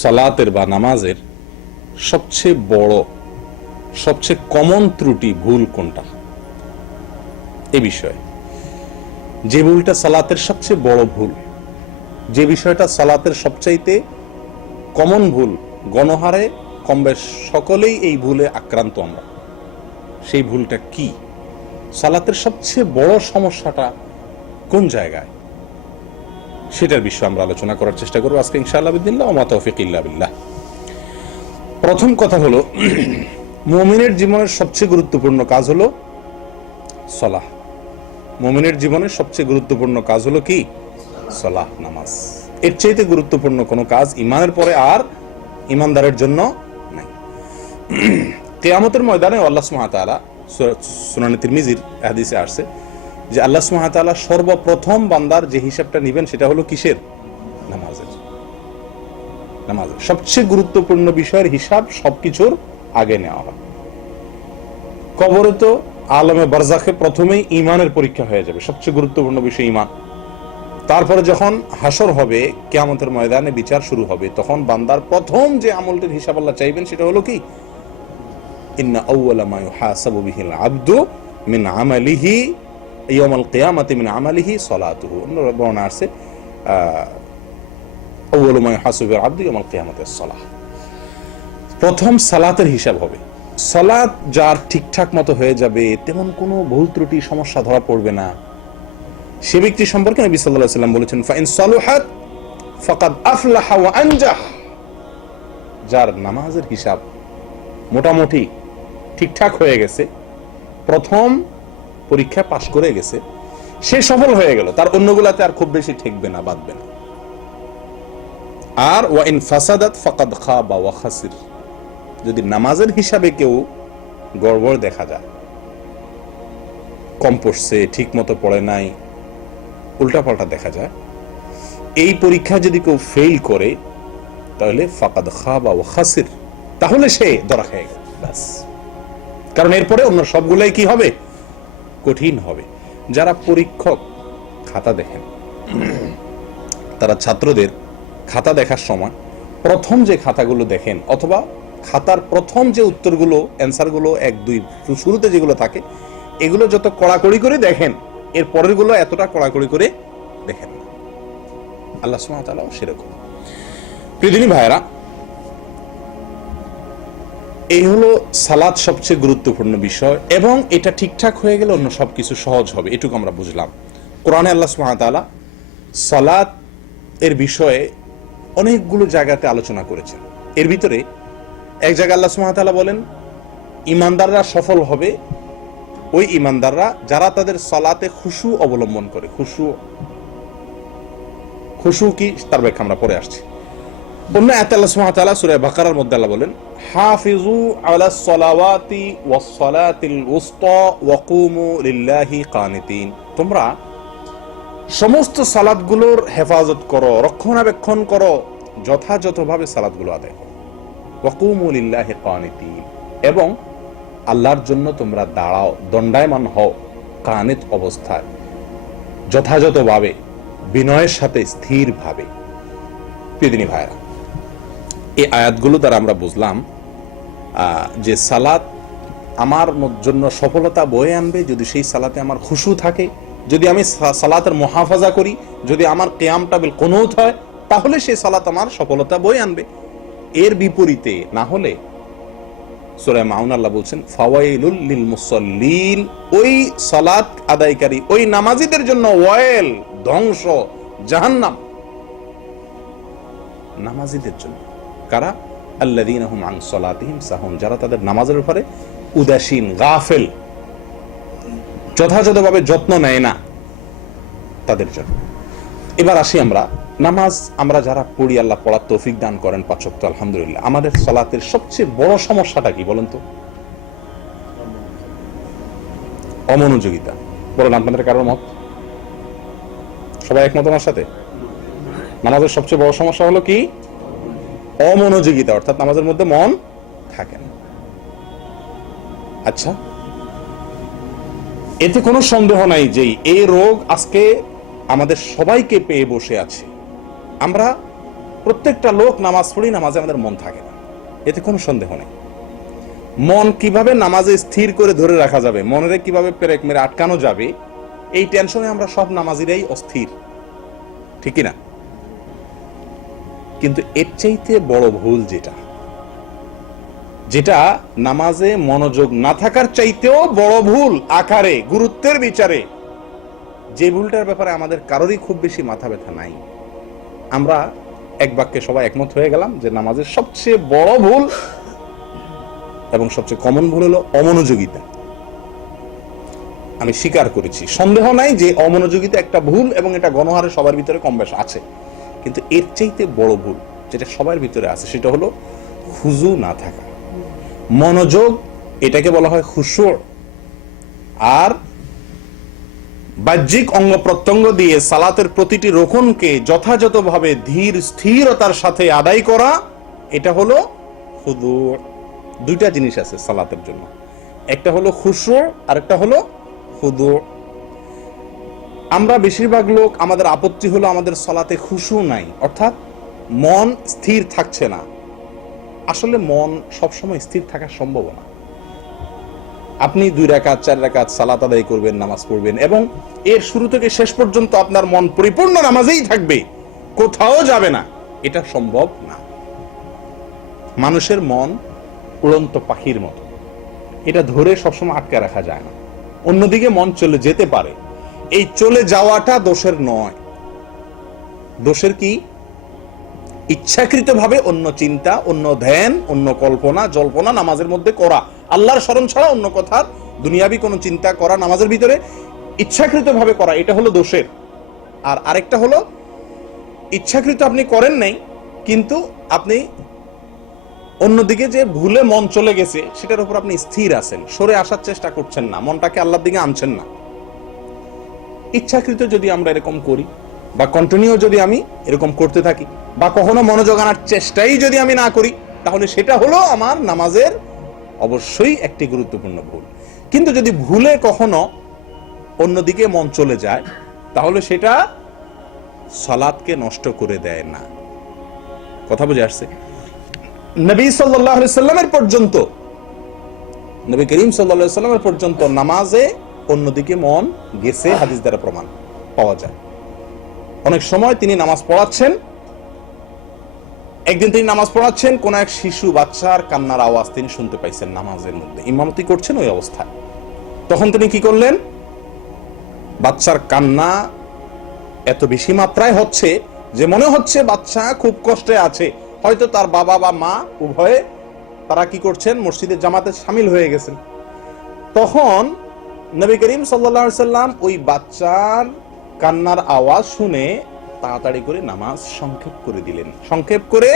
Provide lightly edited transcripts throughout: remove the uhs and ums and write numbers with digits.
সালাতের বা নামাজের সবচেয়ে বড়, সবচেয়ে কমন ত্রুটি, ভুল কোনটা? এ বিষয়ে যে ভুলটা সালাতের সবচেয়ে বড় ভুল, যে বিষয়টা সালাতের সবচাইতে কমন ভুল, গণহারে কমবেশ সকলেই এই ভুলে আক্রান্ত আমরা, সেই ভুলটা কি? সালাতের সবচেয়ে বড় সমস্যাটা কোন জায়গায়, সেটার বিষয়ে আমরা আলোচনা করার চেষ্টা করবো আজকে ইনশাআল্লাহ বিদিল্লাহ ওয়া মা তৌফিক ইল্লা বিল্লাহ। প্রথম কথা হলো, মুমিনের জীবনের সবচেয়ে গুরুত্বপূর্ণ কাজ হলো সালাহ। মুমিনের জীবনের সবচেয়ে গুরুত্বপূর্ণ কাজ হলো কি? সালাহ, নামাজ। এর চাইতে গুরুত্বপূর্ণ কোনো কাজ ইমানের পরে আর ইমানদারের জন্য নাই। কিয়ামতের ময়দানে আল্লাহ সুবহানাহু ওয়া তাআলা, সুনানে তিরমিজির হাদিসে আসছে যে আল্লাহ সুবহানাহু ওয়া তাআলা সর্বপ্রথম বান্দার যে হিসাবটা নেবেন সেটা হলো কিসের? নামাজের। নামাজের সবচেয়ে গুরুত্বপূর্ণ বিষয়ের হিসাব সবকিছুর আগে নেওয়া হবে। কবরে তো আলমে বারজাখে প্রথমেই ইমানের পরীক্ষা হয়ে যাবে, সবচেয়ে গুরুত্বপূর্ণ বিষয় ইমান। তারপরে যখন হাসর হবে, কিয়ামতের ময়দানে বিচার শুরু হবে, তখন বান্দার প্রথম যে আমলটির হিসাব আল্লাহ চাইবেন সেটা হলো কি? ইন্না আউওয়ালা মা ইউহাসাবু বিহিল আবদু মিন আমালিহি ইয়াউমাল কিয়ামাতি মিন আমালিহি সালাতুহু। অন্য বর্ণনা আছে আউওয়ালু মা ইউহাসাবু বিল আবদু ইয়াউমাল কিয়ামাতি সালাহ। প্রথম সালাতের হিসাব হবে। সালাত যার ঠিকঠাক মতো হয়ে যাবে, তেমন কোনো ভুল ত্রুটি সমস্যা ধরা পড়বে না, সে ব্যক্তি সম্পর্কে নবী সাল্লাল্লাহু আলাইহি ওয়াসাল্লাম বলেছেন ফাইন সালুহাত ফাকাদ আফলাহা ওয়া আনজাহ। যার নামাজের হিসাব মোটামুটি ঠিকঠাক হয়ে গেছে, প্রথম পরীক্ষা পাশ করে গেছে, সে সফল হয়ে গেল, তার অন্যগুলাতে আর খুব বেশি ঠেকবে না, বাঁধবে না। আর ওয়া ইন ফাসাদাত ফাকাদ খাবা ওয়া খাসির। যদি নামাজের হিসাবে কেউ গড়বড় দেখা যায়, কম পড়ছে, ঠিক মতো পড়ে নাই, উল্টাপাল্টা দেখা যায়, এই পরীক্ষা যদি কেউ ফেল করে, তাহলে ফাকাদ খাবা ওয়া খাসির, তাহলে সে ধরা খেয়ে গেল, ব্যাস। কারণ এরপরে অন্য সবগুলাই কি হবে? কঠিন হবে। যারা পরীক্ষক খাতা দেখেন, তারা ছাত্রদের খাতা দেখার সময় প্রথম যে খাতাগুলো দেখেন, অথবা খাতার প্রথম যে উত্তরগুলো, অ্যান্সারগুলো 1, 2 শুরুতে যেগুলো থাকে, এগুলো যত কড়াকড়ি করে দেখেন, এর পরের গুলো এতটা কড়াকড়ি করে দেখেন না। আল্লাহ সুবহানাহু ওয়া তাআলা সেরকম। প্রিয়দিনী ভাইরা, এই হলো সালাত সবচেয়ে গুরুত্বপূর্ণ বিষয়, এবং এটা ঠিকঠাক হয়ে গেলে অন্য সবকিছু সহজ হবে, এটুকু আমরা বুঝলাম। কোরআনে আল্লাহ সুবহানাহু ওয়া তাআলা সালাত এর বিষয়ে অনেকগুলো জায়গাতে আলোচনা করেছেন। এর ভিতরে এক জায়গায় আল্লাহ সুবহানাহু ওয়া তাআলা বলেন, ইমানদাররা সফল হবে ওই ইমানদাররা যারা তাদের সালাতে খুশু অবলম্বন করে। খুশু কি, তার ব্যাখ্যা আমরা পরে আসছি। অন্য আয়াতে আল্লাহ সুবহানাহু ওয়া তাআলা সূরা বাকারার মধ্যে আল্লাহ বলেন, হাফিজু আলাস সালাওয়াতি ওয়াস সালাতিল উসতা ওয়া কুমু লিল্লাহি কানিতিন। তোমরা সমস্ত সালাতগুলোর হেফাজত করো, রক্ষণাবেক্ষণ করো, যথাযথভাবে সালাতগুলো আদায় করো। ওয়া কুমু লিল্লাহি কানিতিন, এবং আল্লাহর জন্য তোমরা দাঁড়াও, দণ্ডায়মান হও, কানিত অবস্থায়, যথাযথভাবে, বিনয়ের সাথে, স্থিরভাবে। প্রিয়দিনী ভাইরা, এই আয়াতগুলো দ্বারা আমরা বুঝলাম যে সালাত আমার জন্য সফলতা বয়ে আনবে যদি সেই সালাতে আমার খুশু থাকে, যদি আমি সালাতের মুহাফাজা করি, যদি আমার কিয়ামটা বিল কুনুত হয়, তাহলে সেই সালাত আমার সফলতা বয়ে আনবে। এর বিপরীতে না হলে, সূরা মাউন আল্লাহ বলছেন ফাওয়াইলুল লিল মুসাল্লিন, ওই সালাত আদায়কারী, ওই নামাজীদের জন্য ওয়াইল, ধ্বংস, জাহান্নাম নামাজীদের জন্য। কারা? আল্লাযীনা হুম আন সালাতিহিম সাহুন, যারা তাদের নামাজের উপরে উদাসীন, গাফেল, যথাযথভাবে যত্ন নেয় না, তাদের জন্য। এবার আসি আমরা নামাজ, আমরা যারা পড়ি, আল্লাহ পড়ার তৌফিক দান করেন 5 ওয়াক্ত, আলহামদুলিল্লাহ। আমাদের সালাতের সবচেয়ে বড় সমস্যাটা কি বলেন তো? অমনোযোগিতা। বলেন আপনাদের কারোর মত? সবাই একমত আমার সাথে? নামাজের সবচেয়ে বড় সমস্যা হলো কি? অমনোযোগিতা, অর্থাৎ নামাজের মধ্যে মন থাকে না। আচ্ছা, এতে কোনো সন্দেহ নাই যে এই রোগ আজকে আমাদের সবাইকে পেয়ে বসে আছে। আমরা প্রত্যেকটা লোক নামাজ পড়ি, নামাজে আমাদের মন থাকে না, এতে কোনো সন্দেহ নেই। মন কিভাবে নামাজে স্থির করে ধরে রাখা যাবে, মনে কিভাবে পেরেক মেরে আটকানো যাবে, এই টেনশনে আমরা সব নামাজিরাই অস্থির, ঠিক না? কিন্তু এর চাইতে বড় ভুল যেটা নামাজে মনোযোগ না থাকার চাইতেও বড় ভুল আকারে, গুরুত্বের বিচারে, যে ভুলটার ব্যাপারে আমাদের কারোরই খুব বেশি মাথা ব্যথা নাই, আমরা এক বাক্যে সবাই একমত হয়ে গেলাম যে নামাজের সবচেয়ে বড় ভুল এবং সবচেয়ে কমন ভুল হলো অমনোযোগিতা। আমি স্বীকার করেছি, সন্দেহ নাই যে অমনোযোগিতা একটা ভুল এবং এটা গণহারে সবার ভিতরে কম বেশ আছে। কিন্তু এর চাইতে বড় ভুল যেটা সবার ভিতরে আছে সেটা হলো খুজু না থাকা, মনোযোগ, এটাকে বলা হয় খুশু। আর বাহ্যিক অঙ্গ প্রত্যঙ্গ দিয়ে সালাতের প্রতিটি রোকনকে যথাযথভাবে ধীর স্থিরতার সাথে আদায় করা, এটা হলো খুদু। দুইটা জিনিস আছে সালাতের জন্য, একটা হলো খুশু আর একটা হলো খুদু। আমরা বেশিরভাগ লোক, আমাদের আপত্তি হলো আমাদের সালাতে খুশু নাই, অর্থাৎ মন স্থির থাকছে না। আসলে মন সবসময় স্থির থাকা সম্ভব না। আপনি 2 রাকাত 4 রাকাত সালাত আদায় করবেন, নামাজ পড়বেন এবং এর শুরু থেকে শেষ পর্যন্ত আপনার মন পরিপূর্ণ নামাজেই থাকবে, কোথাও যাবে না, এটা সম্ভব না। মানুষের মন উড়ন্ত পাখির মতো, এটা ধরে সবসময় আটকে রাখা যায় না, অন্যদিকে মন চলে যেতে পারে। এই চলে যাওয়াটা দোষের নয়। দোষের কি? ইচ্ছাকৃতভাবে অন্য চিন্তা, অন্য ধ্যান, অন্য কল্পনা জল্পনা নামাজের মধ্যে করা, আল্লাহর স্মরণ ছাড়া অন্য কথার দুনিয়াবি কোনো চিন্তা করা নামাজের ভিতরে ইচ্ছাকৃতভাবে করা, এটা হলো দোষের। আর আরেকটা হলো ইচ্ছাকৃত আপনি করেন নাই, কিন্তু আপনি অন্যদিকে যে ভুলে মন চলে গেছে সেটার উপর আপনি স্থির আছেন, সরে আসার চেষ্টা করছেন না, মনটাকে আল্লাহর দিকে আনছেন না। ইচ্ছাকৃত যদি আমরা এরকম করি বা কন্টিনিউ যদি আমি এরকম করতে থাকি বা কখনো মনোযোগ আনার চেষ্টাই যদি আমি না করি, তাহলে সেটা হলো আমার নামাজের অবশ্যই একটি গুরুত্বপূর্ণ ভুল। কিন্তু যদি ভুলে কখনো অন্যদিকে মন চলে যায়, তাহলে সেটা সালাতকে নষ্ট করে দেয় না। কথা বুঝে আসছে? নবী সাল্লাল্লাহু আলাইহি সাল্লামের পর্যন্ত, নবী করিম সাল্লাল্লাহু আলাইহি সাল্লামের পর্যন্ত নামাজে অন্যদিকে মন গেছে, হাদিস দ্বারা প্রমাণ পাওয়া যায়। অনেক সময় তিনি নামাজ পড়াচ্ছেন, একদিন তিনি নামাজ পড়াচ্ছেন, কোন এক শিশু বাচ্চার কান্নার আওয়াজ তিনি শুনতে পাইছেন নামাজের মধ্যে, ইমামতি করছেন ওই অবস্থায়। তখন তিনি কি করলেন? বাচ্চার কান্না এত বেশি মাত্রায় হচ্ছে যে মনে হচ্ছে বাচ্চা খুব কষ্টে আছে, হয়তো তার বাবা বা মা উভয়ে তারা কি করছেন, মসজিদের জামাতে শামিল হয়ে গেছেন। তখন নবী করিম সাল্লাল্লাহু আলাইহি সাল্লাম ওই বাচ্চার কান্নার আওয়াজ শুনে তাড়াতাড়ি করে নামাজ সংক্ষেপ করে দিলেন। সংক্ষেপ করে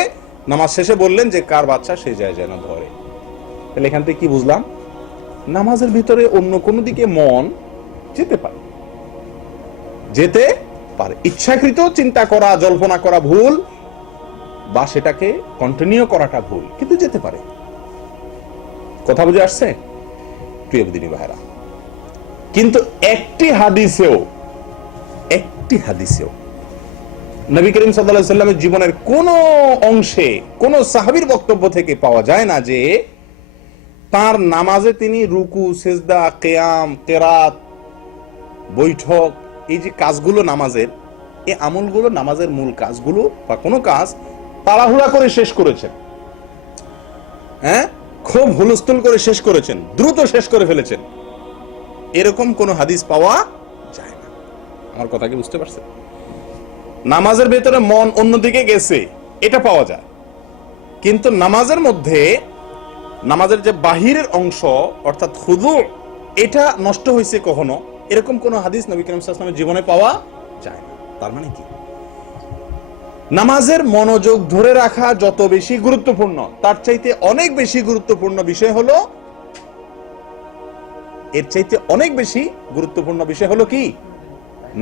নামাজ শেষে বললেন যে কার বাচ্চা সে যায় যেন ধরে। তাহলে এখান থেকে কি বুঝলাম? নামাজের ভিতরে অন্য কোনো দিকে মন যেতে পারে, যেতে পারে। ইচ্ছাকৃত চিন্তা করা, জল্পনা করা ভুল, বা সেটাকে কন্টিনিউ করাটা ভুল, কিন্তু যেতে পারে। কথা বুঝে আসছে প্রিয় দিনী ভাইরা? কিন্তু একটি হাদিসেও নবী করিম সাল্লাল্লাহু আলাইহি সাল্লামের জীবনের কোন অংশে কোন সাহাবীর বক্তব্য থেকে পাওয়া যায় না যে তার নামাজে তিনি রুকু, সিজদা, কিয়াম, কিরাত, বৈঠক, এই যে কাজগুলো নামাজের, এই আমলগুলো, নামাজের মূল কাজগুলো বা কোনো কাজ তাড়াহুড়া করে শেষ করেছেন, হ্যাঁ, খুব হুলস্থুল করে শেষ করেছেন, দ্রুত শেষ করে ফেলেছেন, এরকম কোন হাদিস পাওয়া যায় না। আমার কথা কি বুঝতে পারছেন? নামাজের ভেতরে মন অন্যদিকে গেছে এটা পাওয়া যায়, কিন্তু নামাজের মধ্যে নামাজের যে বাহিরের অংশ অর্থাৎ খুদু, এটা নষ্ট হয়েছে কখনো, এরকম কোন হাদিস নবী করিম সাল্লাল্লাহু আলাইহি ওয়াসাল্লামের জীবনে পাওয়া যায় না। তার মানে কি? নামাজের মনোযোগ ধরে রাখা যত বেশি গুরুত্বপূর্ণ, তার চাইতে অনেক বেশি গুরুত্বপূর্ণ বিষয় হলো, এর চাইতে অনেক বেশি গুরুত্বপূর্ণ বিষয় হলো কি?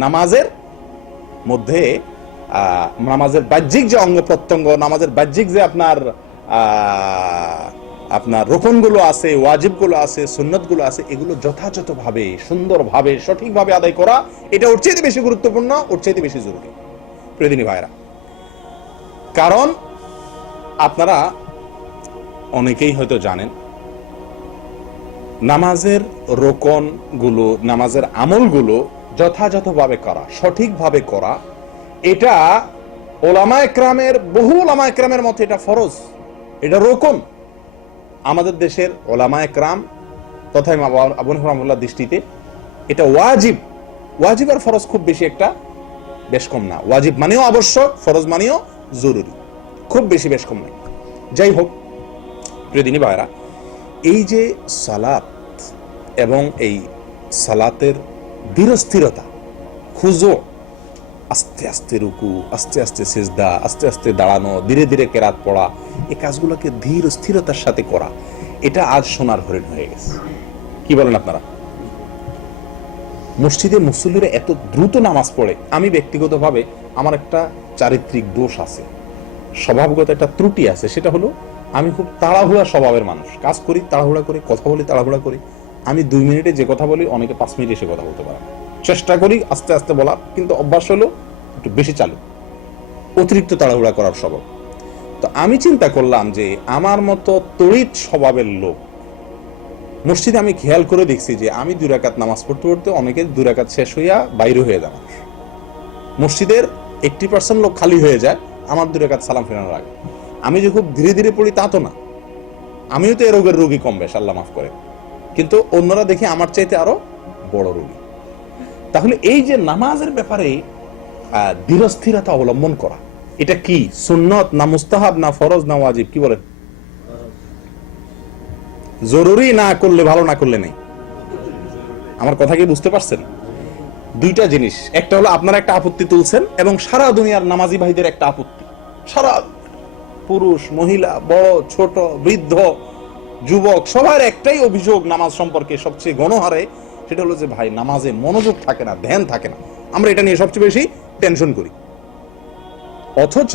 নামাজের মধ্যে নামাজের বাহ্যিক যে অঙ্গ প্রত্যঙ্গ, নামাজের বাহ্যিক যে আপনার রোকনগুলো আছে, ওয়াজিবগুলো আছে, সুন্নতগুলো আছে, এগুলো যথাযথভাবে, সুন্দরভাবে, সঠিকভাবে আদায় করা, এটা ওর চাইতে বেশি গুরুত্বপূর্ণ, ওর চাইতে বেশি জরুরি। প্রিয় দিনী ভাইরা, কারণ আপনারা অনেকেই হয়তো জানেন নামাজের রোকন গুলো, নামাজের আমলগুলো যথাযথভাবে করা, সঠিকভাবে করা, এটা ওলামা একরামের, বহু ওলামা একরামের মতে এটা ফরজ, এটা রোকন। আমাদের দেশের ওলামা একরাম তথা আবু হানিফা রাহমাতুল্লাহর দৃষ্টিতে এটা ওয়াজিব। ওয়াজিব আর ফরজ খুব বেশি একটা বেশ কম না। ওয়াজিব মানেও আবশ্যক, ফরজ মানেও জরুরি, খুব বেশি বেশ কম নাই। যাই হোক প্রিয় দিনী ভাইরা, এই যে সালাত এবং এই সালাতের ধীরস্থিরতা, খুজু, আস্তে আস্তে রুকু, আস্তে আস্তে সিজদা, আস্তে আস্তে দাঁড়ানো, ধীরে ধীরে কেরাত পড়া, এই কাজগুলোকে ধীর স্থিরতার সাথে করা, এটা আজ সোনার হরিণ হয়ে গেছে। কি বলেন আপনারা? মসজিদে মুসল্লিরা এত দ্রুত নামাজ পড়ে। আমি ব্যক্তিগতভাবে আমার একটা চারিত্রিক দোষ আছে, স্বভাবগত একটা ত্রুটি আছে, সেটা হলো আমি খুব তাড়াহুড়া স্বভাবের মানুষ। কাজ করি তাড়াহুড়া করে, কথা বলি তাড়াহুড়া করি। আমি 2 মিনিটে যে কথা বলি অনেকে 5 মিনিটে এসে কথা বলতে পারে। চেষ্টা করি আস্তে আস্তে বলার, কিন্তু অভ্যাস হলো একটু বেশি চালু, অতিরিক্ত তাড়াহুড়া করার স্বভাব। তো আমি চিন্তা করলাম যে আমার মতো তড়িৎ স্বভাবের লোক মসজিদে আমি খেয়াল করে দেখছি যে আমি 2 রাকাত নামাজ পড়তে পড়তে অনেকে 2 রাকাত শেষ হইয়া বাইরে হয়ে যায়। মসজিদের 80% লোক খালি হয়ে যায় আমার 2 রাকাত সালাম ফেরানোর আগে। আমি যে খুব ধীরে ধীরে পড়ি তা তো না, আমিও তো এ রোগের রোগী কম বেশ, আল্লাহ মাফ করে, কিন্তু অন্যরা দেখে আমার চাইতে আরো বড় রোগী। তাহলে এই যে নামাজের ব্যাপারে ধীরস্থিরতা অবলম্বন করা, এটা কি সুন্নত না মুস্তাহাব না ফরজ না ওয়াজিব? কি বলেন? জরুরি না করলে ভালো, না করলে নেই। আমার কথা কি বুঝতে পারছেন? 2টা জিনিস, একটা হলো আপনারা একটা আপত্তি তুলছেন এবং সারা দুনিয়ার নামাজি ভাইদের একটা আপত্তি, সারা পুরুষ মহিলা বড় ছোট বৃদ্ধ যুবক সবার একটাই অভিযোগ নামাজ সম্পর্কে সবচেয়ে গণহারে, সেটা হলো যে ভাই নামাজে মনোযোগ থাকে না, ধ্যান থাকে না। আমরা এটা নিয়ে সবচেয়ে বেশি টেনশন করি। অথচ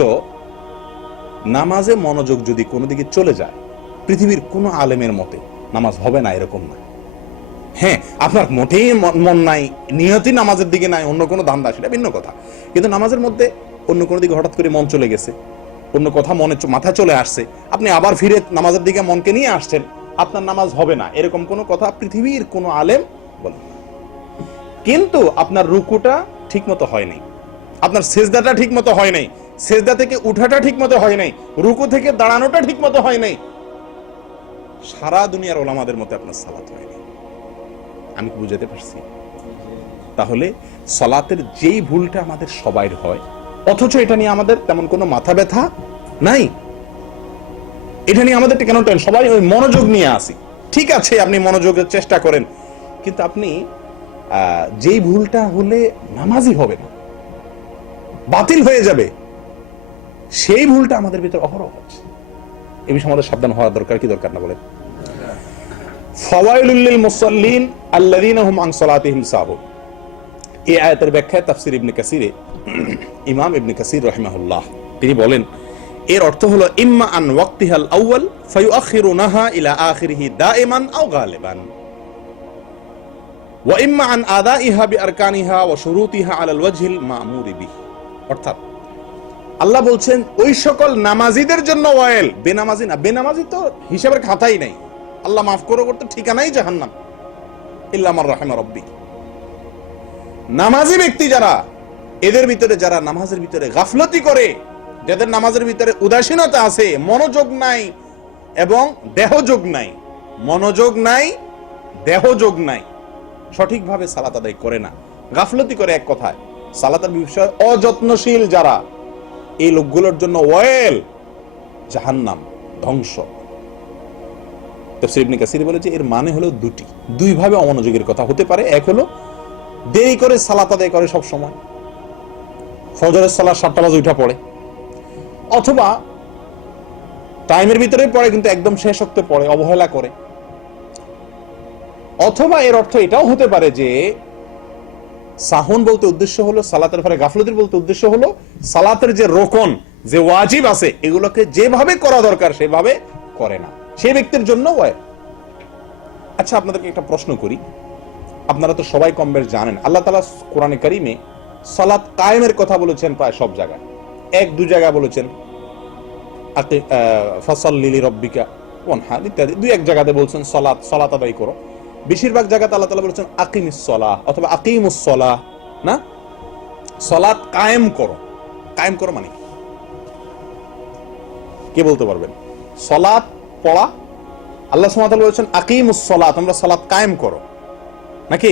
নামাজে মনোযোগ যদি কোনো দিকে চলে যায়, পৃথিবীর কোনো আলেমের মতে নামাজ হবে না এরকম না। হ্যাঁ, আপনার মোটেই মন নাই, নিয়তি নামাজের দিকে নাই, অন্য কোনো ধান্দা, সেটা ভিন্ন কথা। কিন্তু নামাজের মধ্যে অন্য কোনো দিকে হঠাৎ করে মন চলে গেছে, অন্য কথা মাথায় চলে আসছে, আপনি আবার ফিরে নামাজের দিকে মনকে নিয়ে আসছেন, আপনার নামাজ হবে না এরকম কোনো কথা পৃথিবীর কোনো আলেম বলেন না। কিন্তু আপনার রুকুটা ঠিক মতো হয় নাই, আপনার সেজদাটা ঠিক মতো হয় নাই, সেজদা থেকে উঠাটা ঠিক মতো হয় নাই, রুকু থেকে দাঁড়ানোটা ঠিক মতো হয় নাই, সারা দুনিয়ার ওলামাদের মতে আপনার সালাত হয় নাই। আমি কি বুঝাতে পারছি? তাহলে সালাতের যেই ভুলটা আমাদের সবাই হয়, অথচ এটা নিয়ে আমাদের তেমন কোনো মাথা ব্যথা নাই, এটা নিয়ে আমাদের কেন টেনশন? সবাই ওই মনোযোগ নিয়ে আসি। ঠিক আছে, আপনি মনোযোগের চেষ্টা করেন, কিন্তু আপনি যেই ভুলটা হলে নামাজই হবে না, বাতিল হয়ে যাবে, সেই ভুলটা আমাদের ভিতরে অহরহ হচ্ছে। এই বিষয়ে আমাদের সাবধান হওয়া দরকার। কি দরকার না বলেন? ফাওয়াইলুল লিল মুসাল্লিন আল্লাযীনা হুম আন সালাতিহিম সাহুন। এই আয়াতের ব্যাখ্যায় তাফসীর ইবনে কাসিরে ইমাম ইবনে কাসির রাহিমাহুল্লাহ তিনি বলেন, এর অর্থ হলো ইম্মা আন ওয়াক্তিহাল আউয়াল ফায়ুআখিরুনাহা ইলা আখিরিহি দাইমান আও গালিবান ওয়া ইম্মা আন আদাইহা বিআরকানিহা ওয়া শুরুতিহা আলাল ওয়াজহিল মা'মুরি বিহি। অর্থাৎ আল্লাহ বলছেন ওই সকল নামাজীদের জন্য ওয়াইল, বেনামাজি না। বেনামাজি তো হিসাবের খাতাই নাই, আল্লাহ মাফ করতে ঠিকানাই জাহান্নাম, ইল্লা মান রাহিমা রাব্বি। নামাজি ব্যক্তি যারা, এদের ভিতরে যারা নামাজের ভিতরে গাফলতি করে, যাদের নামাজের ভিতরে উদাসীনতা আছে, মনোযোগ নাই এবং দেহযোগ নাই, মনোযোগ নাই দেহযোগ নাই, সঠিকভাবে সালাত আদায় করে না, গাফলতি করে, এক কথায় সালাতের বিষয়ে অযত্নশীল যারা, এই লোকগুলোর জন্য ওয়াইল, জাহান্নাম, ধ্বংস। তাফসীর ইবনে কাসির বলেছে এর মানে হলো দুই ভাবে অমনোযোগের কথা হতে পারে। এক হলো দেরি করে সালাত আদায় করে, সব সময় ফজরের সালাত 7টা বাজে উঠা পড়ে, অথবা টাইমের ভিতরে পড়ে কিন্তু একদম শেষ হতে পড়ে, অবহেলা করে। অথবা এর অর্থ এটাও হতে পারে যে সাহুন বলতে উদ্দেশ্য হলো সালাতের পরে গাফলতির বলতে উদ্দেশ্য হলো সালাতের যে রোকন, যে ওয়াজিব আছে, এগুলোকে যেভাবে করা দরকার সেভাবে করে না, সেই ব্যক্তির জন্য ওয়াজিব। আচ্ছা, আপনাদেরকে একটা প্রশ্ন করি, আপনারা তো সবাই কম বেশ জানেন আল্লাহ তাআলা কোরআনে কারীমে সালাত কায়েমের কথা বলেছেন প্রায় সব জায়গায়, 1-2 জায়গায় বলেছেন ফাসাল্লি লিরাব্বিকা ওয়ানহার ইত্যাদি। দুই এক জায়গাতে বলছেন সালাত আদায় করো। বেশিরভাগ জায়গাতে আল্লাহ তাআলা বলেছেন আকিমিস সালাহ অথবা আকিমুস সালাহ, না, সালাত কায়েম করো। কায়েম করো মানে কি? কে বলতে পারবেন? সালাত পড়া, আল্লাহ সুবহানাহু ওয়া তাআলা বলেছেন আকিমুস সালাত, তোমরা সালাত কায়েম করো, নাকি?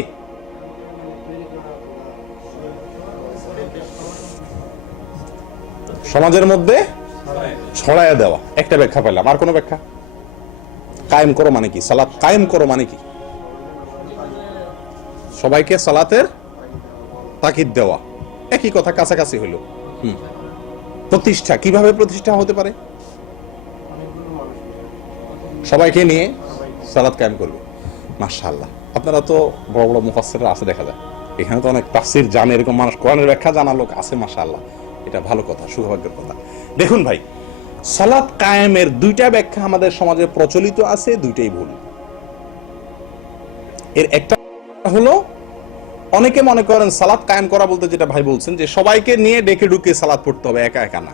সমাজের মধ্যে ছড়ায়া দেওয়া, একটা ব্যাখ্যা পেলাম। আর কোন ব্যাখ্যা? কায়েম করো মানে কি? সালাত কায়েম করো মানে কি? সবাইকে সালাতের তাকিদ দেওয়া, একই কথা, কাছাকাছি হইল। প্রতিষ্ঠা, কিভাবে প্রতিষ্ঠা হতে পারে? সবাইকে নিয়ে সালাত কায়েম করবে। মাশাআল্লাহ, আপনারা তো বড় বড় মুফাসসিররা আছে দেখা যায়, এখানে তো অনেক তাফসীর জানে, এরকম মানুষ, কোরআনের ব্যাখ্যা জানা লোক আছে, মাশাআল্লাহ, এটা ভালো কথা, সৌভাগ্যের কথা। দেখুন ভাই, সালাত কায়েমের দুইটা ব্যাখ্যা আমাদের সমাজে প্রচলিত আছে, দুইটাই ভুল। এর একটা হলো, অনেকে মনে করেন সালাত কায়েম করা বলতে যেটা ভাই বলছেন যে সবাইকে নিয়ে ডেকে ডুকে সালাত পড়তে হবে, একা একা না।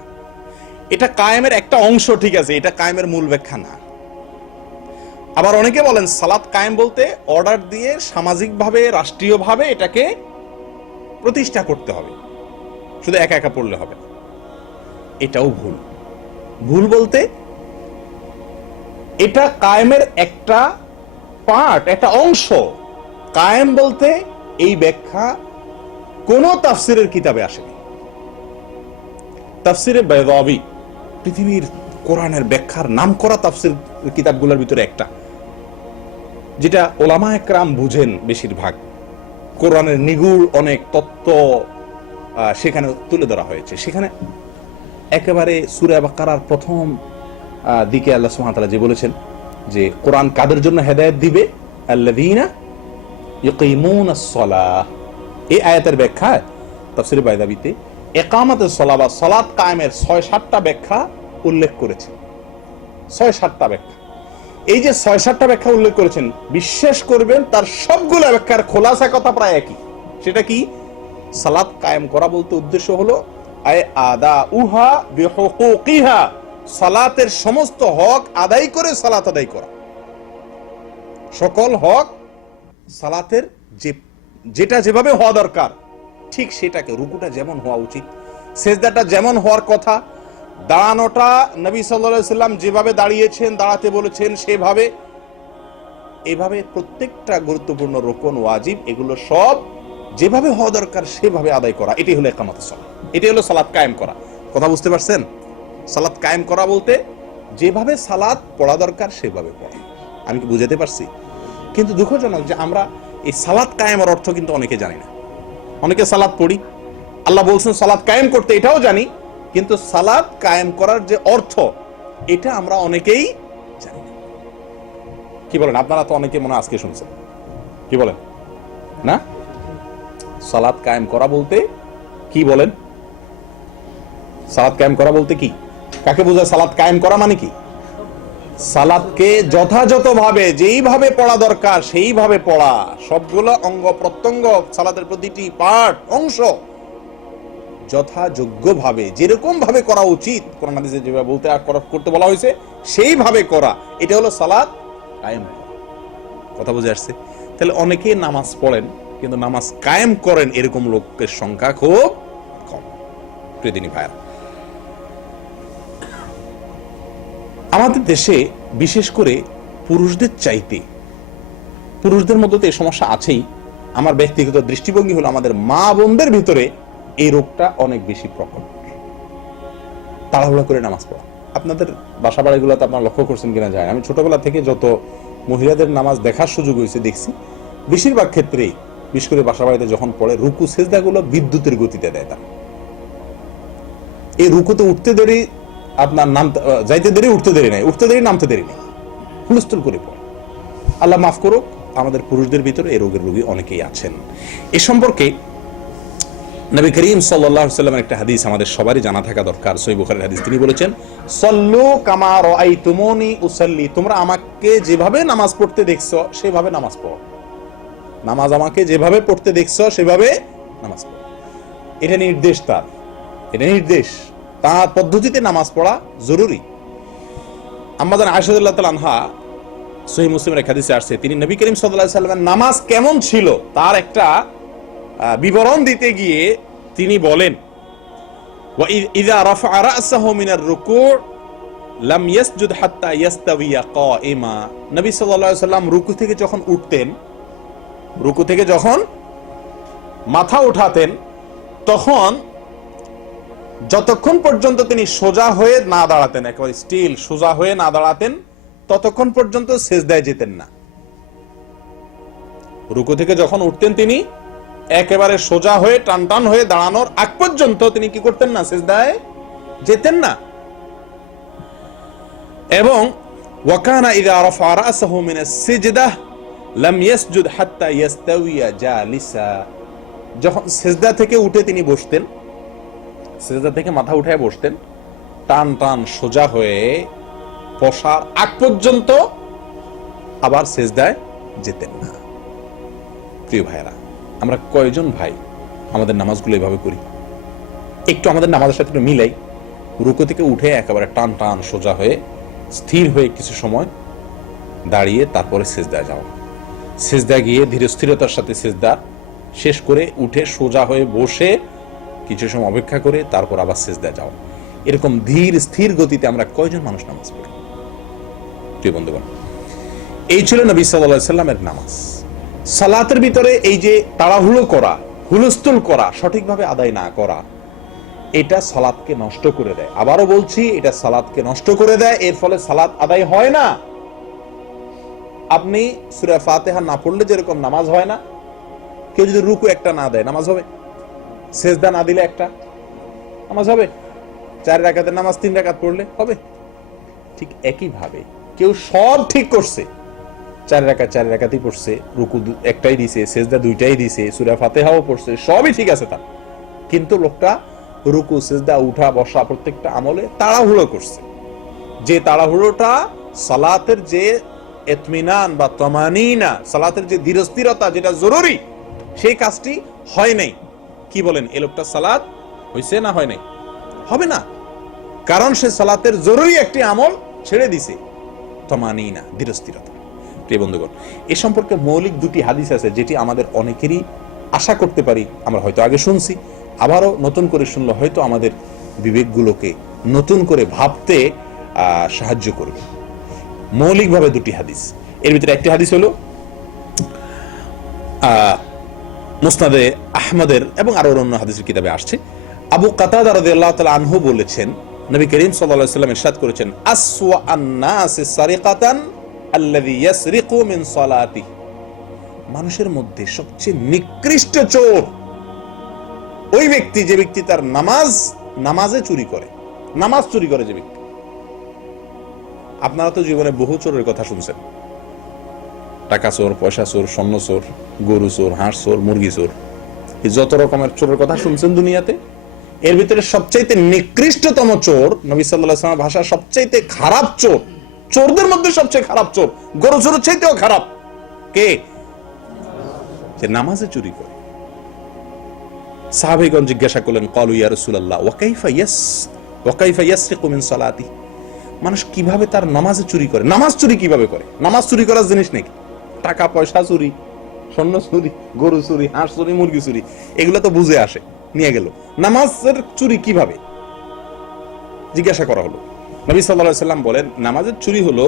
এটা কায়েমের একটা অংশ, ঠিক আছে, এটা কায়েমের মূল ব্যাখ্যা না। আবার অনেকে বলেন সালাত কায়েম বলতে অর্ডার দিয়ে সামাজিকভাবে, রাষ্ট্রীয়ভাবে এটাকে প্রতিষ্ঠা করতে হবে, শুধু একা একা পড়লে হবে। এটাও ভুল। ভুল বলতে এটা কায়েমের একটা পার্ট, একটা অংশ। কায়েম বলতে এই ব্যাখ্যা কোন তাফসিরের কিতাবে আসেনি। তাফসিরে বাইদাবী পৃথিবীর কোরআনের ব্যাখ্যার নামকরা তাফসির কিতাবগুলোর ভিতরে একটা, যেটা ওলামা একরাম বুঝেন বেশিরভাগ। কোরআনের নিগুড় অনেক তত্ত্ব সেখানে তুলে ধরা হয়েছে। সেখানে একেবারে সূরা বাকারার প্রথম দিকে আল্লাহ সুবহানাহু ওয়া তাআলা যে বলেছেন যে কোরআন কাদের জন্য হেদায়েত দিবে, আল্লাযীনা ইয়ুকিমুনাস সালাহ, এই আয়াতের ব্যাখ্যায় তাফসীরে বাইদাবীতে ইকামাতুস সালাহ বা সালাত কায়েমের ৬-৭টা ব্যাখ্যা উল্লেখ করেছেন। ৬-৭টা ব্যাখ্যা। এই যে ৬-৭টা ব্যাখ্যা উল্লেখ করেছেন, বিশ্বাস করবেন তার সবগুলো ব্যাখ্যার খোলাসা কথা প্রায় একই। সেটা কি? সালাত কায়েম করা বলতে উদ্দেশ্য হলো আদাউহা বিহুকুকিহা, সালাতের সমস্ত হক আদায় করে সালাত আদায় করা। সকল হক সালাতের যেটা যেভাবে হওয়া দরকার ঠিক সেটাকে, রুকুটা যেমন হওয়া উচিত, সেজদাটা যেমন হওয়ার কথা, দাঁড়ানোটা নবী সাল্লাল্লাহু আলাইহি সাল্লাম যেভাবে দাঁড়িয়েছেন, দাঁড়াতে বলেছেন সেভাবে, এভাবে প্রত্যেকটা গুরুত্বপূর্ণ রুকন, ওয়াজিব, এগুলো সব যেভাবে হওয়া দরকার সেভাবে আদায় করা, এটাই হলো ইকামাতুস সালাহ, এটাই হলো সালাত কায়েম করা। কথা বুঝতে পারছেন? সালাত কায়েম করা বলতে যেভাবে সালাত পড়া দরকার সেভাবে পড়া। আমি কি বুঝাতে পারছি? কিন্তু দুঃখজনক যে আমরা এই সালাত কায়েমের অর্থ কিন্তু অনেকে জানি না। অনেকে সালাত পড়ি, আল্লাহ বলছেন সালাত কায়েম করতে, এটাও জানি, কিন্তু সালাত কায়েম করার যে অর্থ এটা আমরা অনেকেই জানি না। কি বলেন? আপনারা তো অনেকে মনে আজকে শুনছেন, কি বলেন না? সালাত কায়েম করা বলতে কি বলেন? সালাত কায়েম করা বলতে কি, কাকে বোঝায়? সালাত কায়েম করা মানে কি? সালাতকে যথাযথভাবে যেইভাবে পড়া দরকার সেইভাবে পড়া, সবগুলো অঙ্গ প্রত্যঙ্গ, সালাতের প্রতিটি পার্ট, অংশ যথাযোগ্যভাবে যেরকম ভাবে করা উচিত, কোরআন হাদিসে যেভাবে বলতে করতে বলা হয়েছে সেইভাবে করা, এটা হলো সালাত কায়েম। কথা বুঝে আসছে? তাহলে অনেকে নামাজ পড়েন কিন্তু নামাজ কায়েম করেন এরকম লোকের সংখ্যা খুব কম। প্রিয়দিনী ভাইরা, আমাদের দেশে বিশেষ করে পুরুষদের চাইতে, পুরুষদের মধ্যে তো এই সমস্যা আছেই, আমার ব্যক্তিগত দৃষ্টিভঙ্গি হলো আমাদের মা বোনদের ভিতরে এই রোগটা অনেক বেশি প্রকট। তাড়াহুড়া করে নামাজ পড়া। আপনাদের বাসা বাড়িগুলোতে আপনারা লক্ষ্য করছেন কিনা যায়, আমি ছোটবেলা থেকে যত মহিলাদের নামাজ দেখার সুযোগ হয়েছে দেখছি, বেশিরভাগ ক্ষেত্রেই বিশেষ করে বাসা বাড়িতে যখন পড়ে রুকু সেজদাগুলো বিদ্যুতের গতিতে দেয়। তারা এই রুকুতে উঠতে দেরি, আপনার নামতে যাইতে দেরি, উঠতে দেরি নাই, উঠতে দেরি, নামতে দেরি নেই, হুলস্থুল করে পড়ে। আল্লাহ মাফ করুক, আমাদের পুরুষদের ভিতরে এই রোগের রোগী অনেকেই আছেন। এ সম্পর্কে নবী করিম সাল্লাল্লাহু আলাইহি ওয়াসাল্লামের একটা হাদিস আমাদের সবারই জানা থাকা দরকার, সহিহ বুখারীর হাদিস। তিনি বলেছেন, সল্লু কামা রাআইতুমুনি উসাল্লি, তোমরা আমাকে যেভাবে নামাজ পড়তে দেখছো সেভাবে নামাজ পড়ো। নামাজ আমাকে যেভাবে পড়তে দেখছো সেভাবে নামাজ পড়ো। এটা নির্দেশ তার, এটা নির্দেশ, তার পদ্ধতিতে নামাজ পড়া জরুরি। আম্মা জান আয়েশা রাদিয়াল্লাহু তাআলা আনহা সহিহ মুসলিমের হাদিসে আসছে, তিনি নবী করিম সাল্লাল্লাহু আলাইহি ওয়াসাল্লামের নামাজ কেমন ছিল তার একটা বিবরণ দিতে গিয়ে তিনি বলেন, ওয়া ইযা রাফা রা'সাহু মিনার রুকু' লাম ইয়াসজুদ হাত্তা ইয়াস্তাবিয়া কাইমা। নবী সাল্লাল্লাহু আলাইহি ওয়াসাল্লাম রুকু থেকে যখন উঠতেন, রুকু থেকে যখন মাথা উঠাতেন, তখন যতক্ষণ পর্যন্ত তিনি সোজা হয়ে না দাঁড়াতেন, একেবারে স্টিল সোজা হয়ে না দাঁড়াতেন, ততক্ষণ পর্যন্ত সিজদায় যেতেন না। রুকু থেকে যখন উঠতেন তিনি একেবারে সোজা হয়ে টান টান হয়ে দাঁড়ানোর আগ পর্যন্ত তিনি কি করতেন না? সিজদায় যেতেন না। এবং ওয়াকানা ইযা রাফা রা'সাহু মিনাস সিজদাহ লাম ইয়াসজুদ হাত্তা ইয়াস্তাওয়িয়া জালিসা। যখন সিজদা থেকে উঠে তিনি বসতেন, সিজদা থেকে মাথা উঠায় বসতেন, টান টান সোজা হয়ে বসার আগ পর্যন্ত আবার সিজদায় যেতেন না। প্রিয় ভাইরা, আমরা কয়জন ভাই আমাদের নামাজগুলো এভাবে করি? একটু আমাদের নামাজের সাথে একটু মিলাই। রুকু থেকে উঠে একেবারে টান টান সোজা হয়ে স্থির হয়ে কিছু সময় দাঁড়িয়ে তারপরে সিজদায় যাওয়া, সিজদায় গিয়ে ধীরে স্থিরতার সাথে সিজদা শেষ করে উঠে সোজা হয়ে বসে কিছু সময় অপেক্ষা করে তারপর আবার সিজদায় যাওয়া। এরকম ধীর স্থির গতিতে আমরা কয়জন মানুষ নামাজ পড়ি? প্রিয় বন্ধুগণ, এই ছিল নবী সাল্লাল্লাহু আলাইহি ওয়াসাল্লামের নামাজ। সালাতের ভিতরে এই যে তাড়াহুড়ো করা, হুলস্থুল করা, সঠিকভাবে আদায় না করা, এটা সালাতকে নষ্ট করে দেয়। আবারও বলছি, এটা সালাতকে নষ্ট করে দেয়। এর ফলে সালাত আদায় হয় না। আপনি সূরা ফাতিহা না পড়লে যেরকম নামাজ হয় না, কেউ যদি রুকু একটা না দেয় নামাজ হবে? সেজদা না দিলে একটা নামাজ হবে? 4 রাকাতের নামাজ 3 রাকাত পড়লে হবে? ঠিক একই ভাবে কেউ সব ঠিক করছে, 4 রাকাতই পড়ছে, রুকু একটাই দিছে, সেজদা 2টাই দিছে, সূরা ফাতিহাও পড়ছে, সবই ঠিক আছে তার, কিন্তু লোকটা রুকু সিজদা উঠা বসা প্রত্যেকটা আমলে তাড়াহুড়ো করছে। যে তাড়াহুড়োটা সালাতের যে ইতমিনান বা তামানিনা, সালাতের যে ধীরস্থিরতা যেটা জরুরি, সেই কাজটি হয় নাই। কি বলেন, এই লোকটা সালাত হইছে না হয় নাই? হবে না, কারণ সে সালাতের জরুরি একটি আমল ছেড়ে দিছে, তামানিনা, ধীরস্থিরতা। প্রিয় বন্ধুগণ, এ সম্পর্কে মৌলিক 2টি হাদিস আছে যেটি আমাদের অনেকেরই আশা করতে পারি আমরা হয়তো আগে শুনছি, আবারও নতুন করে শুনলে হয়তো আমাদের বিবেকগুলোকে নতুন করে ভাবতে সাহায্য করবে। মৌলিকভাবে 2টি হাদিস, এর ভিতরে একটি হাদিস হলো মুসনাদে আহমদের এবং আরো অন্য হাদিসের কিতাবে আসছে। আবু কাতাদা রাদিয়াল্লাহু তাআলা আনহু বলেছেন, নবী করিম সাল্লাল্লাহু আলাইহি ওয়াসাল্লাম ইরশাদ করেছেন, আসওয়া আন-নাস সারিকাতান আল্লাযী ইয়াসরিকু মিন সালাতিহি। মানুষের মধ্যে সবচেয়ে নিকৃষ্ট চোর ওই ব্যক্তি যে ব্যক্তি তার নামাজে চুরি করে, নামাজ চুরি করে যে ব্যক্তি। আপনারা তো জীবনে বহু চোরের কথা শুনছেন, টাকা চোর, পয়সা চোর, স্বর্ণ চোর, গরু চোর, হাঁস চোর, মুরগি চোর, যত রকমের চোরের কথা শুনছেন দুনিয়াতে। এর ভিতরে সবচাইতে নিকৃষ্টতম চোর, নবী সাল্লাল্লাহু আলাইহি ওয়াসাল্লামের ভাষা সবচাইতে খারাপ চোর, চোরদের মধ্যে সবচেয়ে খারাপ চোর, গরু চোরের চাইতেও খারাপ কে? যে নামাজে চুরি করে। সাহাবীগণ জিজ্ঞাসা করলেন, ক্বালু ইয়া রাসূলুল্লাহ ওয়া কাইফা ইয়াসরিকু মিন সালাতি। মানুষ কিভাবে তার নামাজে চুরি করে? নামাজ চুরি কিভাবে করে? নামাজ চুরি করার জিনিস নাকি? টাকা পয়সা চুরি, স্বর্ণ চুরি, গরু চুরি, হাঁস চুরি, মুরগি চুরি, এগুলো তো বুঝে আসে, নিয়ে গেল। নামাজের চুরি কিভাবে জিজ্ঞাসা করা হলো। নবী সাল্লাল্লাহু আলাইহি ওয়াসাল্লাম বলেন, নামাজের চুরি হলো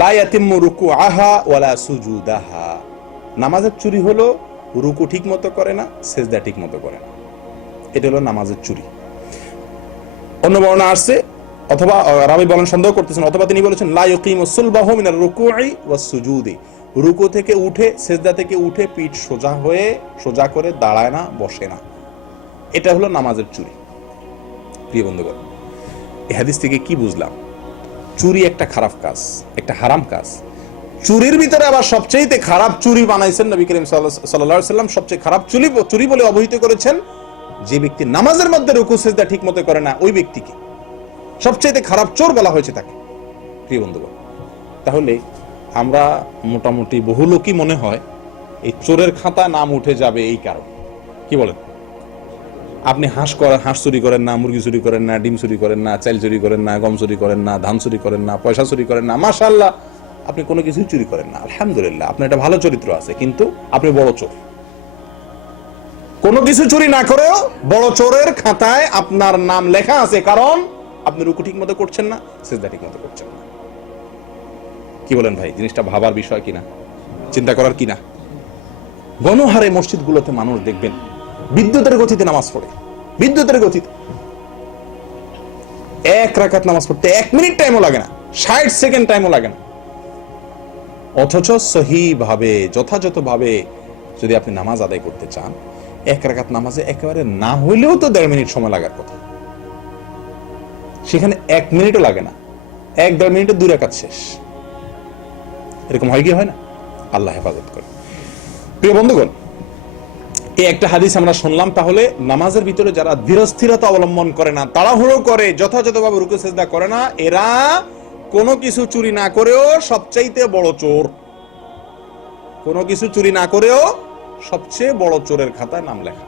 লা ইয়াতিম্মু রুকুআহা ওয়ালা সুজুদাহা। নামাজের চুরি হলো রুকু ঠিক মতো করে না, সেজদা ঠিক মতো করে না, এটা হলো নামাজের চুরি। অন্য বর্ণনা আসছে, অথবা রাবী বলেন সন্দেহ করতেছেন, অথবা তিনি বলেছেন লা ইয়াকিমু সুলবাহু মিনার রুকুই ওয়াস সুজুদি। রুকু থেকে উঠে, সেজদা থেকে উঠে পিঠ সোজা করে দাঁড়ায় না, বসে না, এটা হলো নামাজের চুরি। প্রিয় বন্ধুগণ, এই হাদিস থেকে কি বুঝলাম? চুরি একটা খারাপ কাজ, একটা হারাম কাজ। চুরির ভিতরে আবার সবচেয়ে খারাপ চুরি বানাইছেন নবী করিম সাল্লাল্লাহু আলাইহি ওয়াসাল্লাম। সবচেয়ে খারাপ চুরি বলে অবহিত করেছেন যে ব্যক্তি নামাজের মধ্যে রুকু সিজদা ঠিক মতো করে না, ওই ব্যক্তিকে সবচেয়ে খারাপ চোর বলা হয়েছে তাকে। প্রিয় বন্ধুগণ, তাহলে আমরা মোটামুটি বহু লোকই মনে হয় এই চোরের খাতা নাম উঠে যাবে এই কারণে। কি বলেন? আপনি হাঁস চুরি করেন না, মুরগি চুরি করেন না, ডিম চুরি করেন না, চাল চুরি করেন না, গম চুরি করেন না, ধান চুরি করেন না, পয়সা চুরি করেন না, মাশাআল্লাহ আপনি কোনো কিছুই চুরি করেন না, আলহামদুলিল্লাহ আপনার একটা ভালো চরিত্র আছে, কিন্তু আপনি বড় চোর। কোনো কিছু চুরি না করেও বড় চোরের খাতায় আপনার নাম লেখা আছে, কারণ আপনি রুকু ঠিক মতো করছেন না, সিজদা ঠিক মতো করছেন না। কি বলেন ভাই, জিনিসটা ভাবার বিষয় কিনা, চিন্তা করার কিনা? গণহারে মসজিদগুলোতে মানুষ দেখবেন বিদ্যুতের গতিতে নামাজ পড়ে, বিদ্যুতের গতিতে 1 রাকাত নামাজ পড়তে 1 মিনিট টাইমও লাগে না, 60 সেকেন্ড টাইমও লাগে না। অথচ সহিভাবে যথাযথভাবে যদি আপনি নামাজ আদায় করতে চান, 1 রাকাত নামাজে একেবারে না হইলেও তো 1.5 মিনিট সময় লাগার কথা, সেখানে 1 মিনিটও লাগে না, 1-1.5 মিনিটে 2 রাকাত শেষ। এরকম হয় কি হয় না? আল্লাহ হেফাজত করে। প্রিয় বন্ধুগণ, এই একটা হাদিস আমরা শুনলাম। তাহলে নামাজের ভিতরে যারা ধীরস্থিরতা অবলম্বন করে না, তাড়াহুড়ো করে, যথাযথভাবে রুকু সিজদা করে না, এরা কোনো কিছু চুরি না করেও সবচাইতে বড় চোর। কোনো কিছু চুরি না করেও সবচেয়ে বড় চোরের খাতায় নাম লেখা।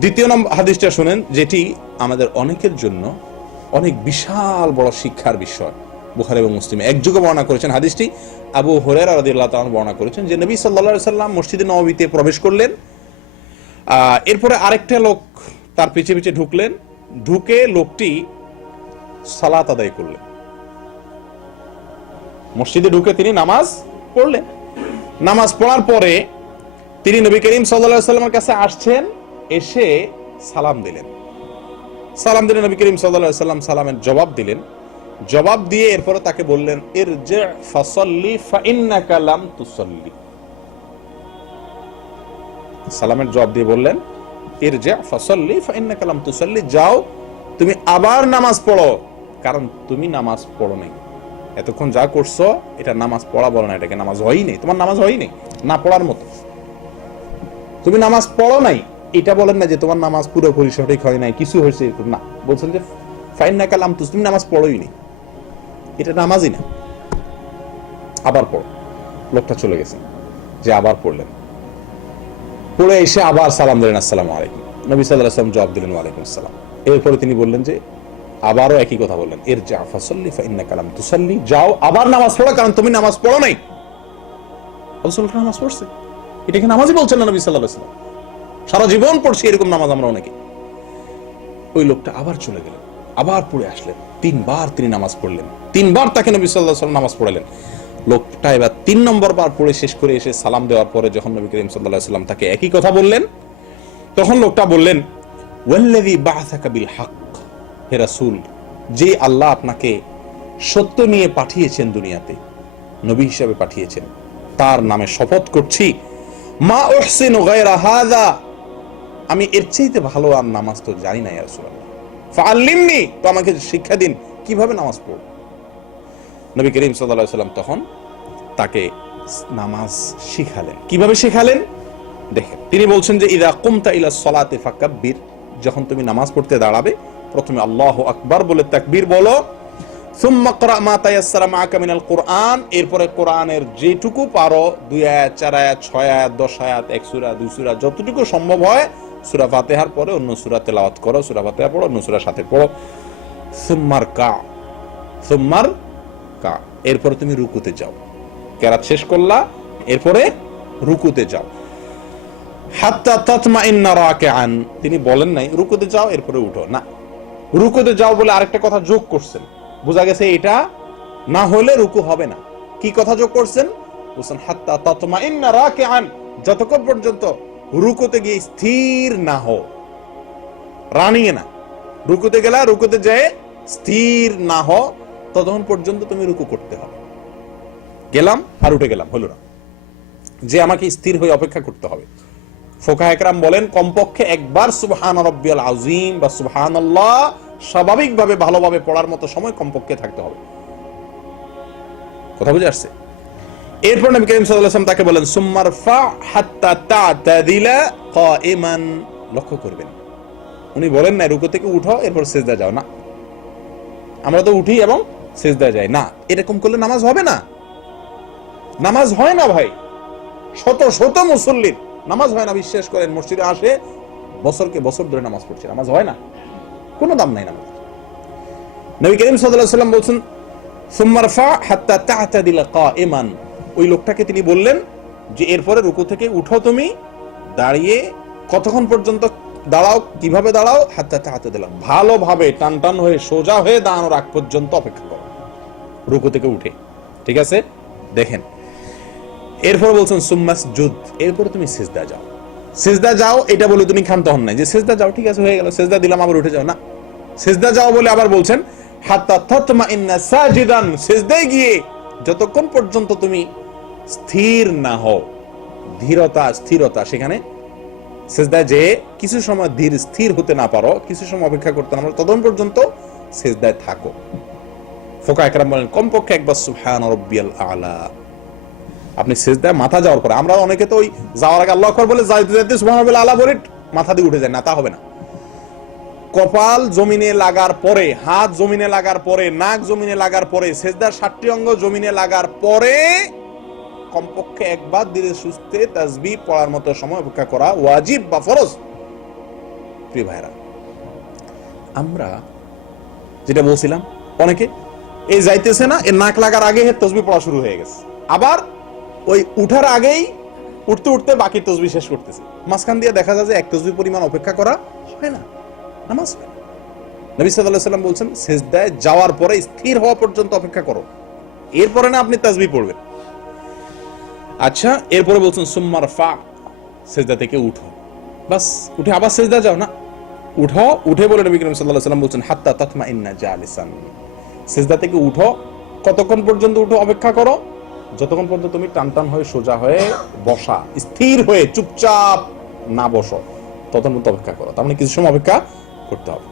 দ্বিতীয় হাদিসটা শুনেন, যেটি আমাদের অনেকের জন্য অনেক বিশাল বড় শিক্ষার বিষয়। বুখারী এবং মুসলিমে একযোগে বর্ণনা করেছেন হাদিসটি। আবু হুরায়রা রাদিয়াল্লাহু তাআলা বর্ণনা করেছেন যে নবী সাল্লাল্লাহু আলাইহি সাল্লাম মসজিদে নববীতে প্রবেশ করলেন, এরপরে আরেকটা লোক তার পিছে পিছে ঢুকলেন, ঢুকে লোকটি সালাত আদায় করলেন। মসজিদে ঢুকে তিনি নামাজ পড়লেন। নামাজ পড়ার পরে তিনি নবী করিম সাল্লাল্লাহু আলাইহি সাল্লামের কাছে আসছেন, এসে সালাম দিলেন। সালাম দিলেন নবী করিম সাল্লাল্লাহু আলাইহি সাল্লাম সালামের জবাব দিলেন। জবাব দিয়ে এরপরে তাকে বললেন, ইরজি' ফাসাল্লি ফাইন্নাকা লাম তুসাল্লি। সালামের জবাব দিয়ে বললেন, ইরজি' ফাসাল্লি ফাইন্নাকা লাম তুসাল্লি, যাও তুমি আবার নামাজ পড়ো, কারণ তুমি নামাজ পড়ো নাই। এতক্ষণ যা করছো এটা নামাজ পড়া বলো না, এটাকে নামাজ হয়ই নাই, তোমার নামাজ হয়ই নাই, না পড়ার মতো। তুমি নামাজ পড়ো নাই এটা বলেন না যে তোমার নামাজ পুরোপুরি সঠিক হয় নাই, কিছু হয়েছে এরকম না, বলছেন যে ফাইন্নাকা লাম তুসাল্লি, তুমি নামাজ পড়োই নি, এটা নামাজই না, আবার পড়ো। লোকটা চলে গেছে, যে আবার পড়লেন, পড়ে এসে আবার সালাম দিলেন, আসসালামু আলাইকুম। নবী সাল্লাল্লাহু আলাইহি ওয়াসাল্লাম জবাব দিলেন, ওয়ালাইকুম আসসালাম। এরপরে তিনি বললেন যে আবারও একই কথা বললেন, ইরজি' ফাসাল্লি ফাইন্নাকা লাম তুসাল্লি, যাও আবার নামাজ পড়ো, কারণ তুমি নামাজ পড়ো নাই। রাসূল নামাজ পড়ছে, এটাকে নামাজই বলছেন না নবী সাল্লাল্লাহু আলাইহি ওয়াসাল্লাম। সারা জীবন পড়ছি এরকম নামাজ আমরা অনেকে। ওই লোকটা আবার চলে গেলেন, আবার পড়ে আসলেন, 3 বার তিনি নামাজ পড়লেন, 3 বার তাকে নবী সাল্লাল্লাহু আলাইহি ওয়াসাল্লাম নামাজ পড়ালেন। লোকটা এবার 3 নম্বর বার পড়ে শেষ করে এসে সালাম দেওয়ার পরে যখন নবী করিম সাল্লাল্লাহু আলাইহি ওয়াসাল্লাম তাকে একই কথা বললেন, তখন লোকটা বললেন, ওয়াল্লাযী বা'আসাকা বিল হক, হে রাসূল, যে আল্লাহ আপনাকে সত্য নিয়ে পাঠিয়েছেন, দুনিয়াতে নবী হিসেবে পাঠিয়েছেন, তার নামে শপথ করছি, মা উহসিনু গায়রা হাযা, আমি এর চাইতে ভালো আর নামাজ তো জানি না ইয়া রাসূলুল্লাহ, ফাআল্লিমনি, তো আমাকে শিক্ষা দিন কিভাবে নামাজ পড়ব। নবী করিম সাল্লাল্লাহু আলাইহি ওয়াসাল্লাম তখন তাকে নামাজ শিখালেন। কিভাবে শিখালেন দেখেন, তিনি বলছেন যে ইযা কুমতা ইলা সলাতি ফাকাব্বির, যখন তুমি নামাজ পড়তে দাঁড়াবে প্রথমে আল্লাহু আকবার বলে তাকবীর বলো, সুম্মা ক্রা মা তায়াসসারা মাআকা মিনাল কুরআন, এরপরে কোরআনের যেটুকু পারো, 2 আয়াত 4 আয়াত 6 আয়াত 10 আয়াত 1 সূরা 2 সূরা যতটুকু সম্ভব হয়, সূরা ফাতিহার পরে অন্য সূরা তেলাওয়াত করো, সূরা ফাতিহা পড়ো, অন্য সূরার সাথে পড়ো। সুম্মার কা, এরপরে তুমি রুকুতে যাও, কেরাত শেষ করলা, এরপরে রুকুতে যাও। হাত্তা তাতমাইন্না রাকিআন, তিনি বলেন নাই রুকুতে যাও এরপরে উঠো, না, রুকুতে যাও বলে আরেকটা কথা যোগ করছেন, বোঝা গেছে এটা না হলে রুকু হবে না। কি কথা যোগ করছেন? বলছেন হাত্তা তাতমাইন্না রাকিআন, যতক্ষণ পর্যন্ত রুকুতে গিয়ে স্থির না হও, রানিং এ না, রুকুতে গেলা, রুকুতে যেয়ে স্থির না হও, ততক্ষণ পর্যন্ত তুমি রুকু করতে হবে। গেলাম আর উঠে গেলাম হলো না, যে আমাকে স্থির হয়ে অপেক্ষা করতে হবে। ফুকাহা একরাম বলেন কমপক্ষে একবার সুবহান রাব্বিয়াল আযীম বা সুবহানাল্লাহ স্বাভাবিকভাবে ভালোভাবে পড়ার মতো সময় কমপক্ষে থাকতে হবে। কথা বুঝে আসছে? এরপর নবী করিম সাল্লাল্লাহু আলাইহি ওয়াসাল্লাম তাকে বলেন সুম্মারফা হাত্তা তা'তাদিলা কাইমান, লক্ষ্য করবেন উনি বলেন না রুকু থেকে উঠো এরপর সিজদা যাও, না, আমরা তো উঠি এবং সিজদা যাই, না, এরকম করলে নামাজ হবে না, নামাজ হয় না ভাই। শত শত মুসল্লির নামাজ হয় না, বিশ্বাস করেন। মসজিদে আসে বছরকে বছর ধরে নামাজ পড়ছে, নামাজ হয় না, কোনো দাম নাই নামাজ। নবী করিম সাল্লাল্লাহু আলাইহি ওয়াসাল্লাম বলছেন সুম্মা রফা হাত্তা তা'তাদিলা কাইমান, ওই লোকটাকে তিনি বললেন যে এরপরে রুকু থেকে উঠো, তুমি দাঁড়িয়ে কতক্ষণ পর্যন্ত দাঁড়াও, কিভাবে দাঁড়াও, হাত্তা তা'তাদিলা, ভালোভাবে টান টান হয়ে সোজা হয়ে দাঁড়ানোর আগ পর্যন্ত অপেক্ষা করো রুকু থেকে উঠে। ঠিক আছে, দেখেন এরপর বলছেন সুম্মাসজুদ, এরপরে তুমি সিজদা যাও। সিজদা যাও এটা বলে তুমি ক্ষান্ত হন নাই যে সিজদা যাও, ঠিক আছে হয়ে গেল, সিজদা দিলাম আবার উঠে যাও, না, সিজদা যাও বলে আবার বলছেন হাত্তা তাতমাইন্না সাজিদান, সিজদায় গিয়ে যতক্ষণ পর্যন্ত তুমি স্থির না হও, ধীরতা স্থিরতা, সেখানে সিজদায় যে কিছু সময় ধীর স্থির হতে না পারো, কিছু সময় অপেক্ষা করতে না পারো, ততক্ষণ পর্যন্ত সিজদায় থাকো। ফুকাহা ইকরাম বলেন কমপক্ষে একবার সুবহান রাব্বিয়াল আলা। আপনি সিজদায় মাথা যাওয়ার পরে, আমরা অনেকে তো ওই যাওয়ার আগে আল্লাহু আকবার বলে যাইতে যাইতে সুবহান রাব্বিয়াল আলা বলে মাথা দিয়ে উঠে যায়, না তা হবে না। কপাল জমিনে লাগার পরে, হাত জমিনে লাগার পরে, নাক জমিনে লাগার পরে, সিজদার 7টি অঙ্গ জমিনে লাগার পরে কমপক্ষে একবার ধীরে সুস্থে তাসবিহ পড়ার মতো সময় অপেক্ষা করা ওয়াজিব বা ফরজ। প্রিয় ভাইরা, আমরা যেটা বলছিলাম, অনেকে এই যাইতেছে না, এর নাক লাগার আগে তাসবিহ পড়া শুরু হয়ে গেছে, আবার ওই উঠার আগেই উঠতে উঠতে বাকি তাসবিহ শেষ করতেছে, মাঝখান দিয়ে দেখা যায় যে এক তাসবিহ পরিমাণ অপেক্ষা করা হয় না, নামাজ হয় না। নবী সাল্লাল্লাহু আলাইহি ওয়াসাল্লাম বলছেন সিজদায় যাওয়ার পরে স্থির হওয়া পর্যন্ত অপেক্ষা করো, এরপরে না আপনি তাসবিহ পড়বেন। আচ্ছা, এরপরে বলছেন সুম্মা রফা, সিজদা থেকে উঠো, বাস উঠে আবার সিজদা যাও, না, উঠো, উঠে বলে নবী করিম সাল্লাল্লাহু আলাইহি ওয়াসাল্লাম বলছেন হাত্তা তাতমাইন্না জালিসান, সিজদা থেকে উঠো, কতক্ষণ পর্যন্ত উঠো অপেক্ষা করো, যতক্ষণ পর্যন্ত তুমি টান টান হয়ে সোজা হয়ে বসা, স্থির হয়ে চুপচাপ না বসো, ততক্ষণ পর্যন্ত অপেক্ষা করো, তার মানে কিছু সময় অপেক্ষা করতে হবে।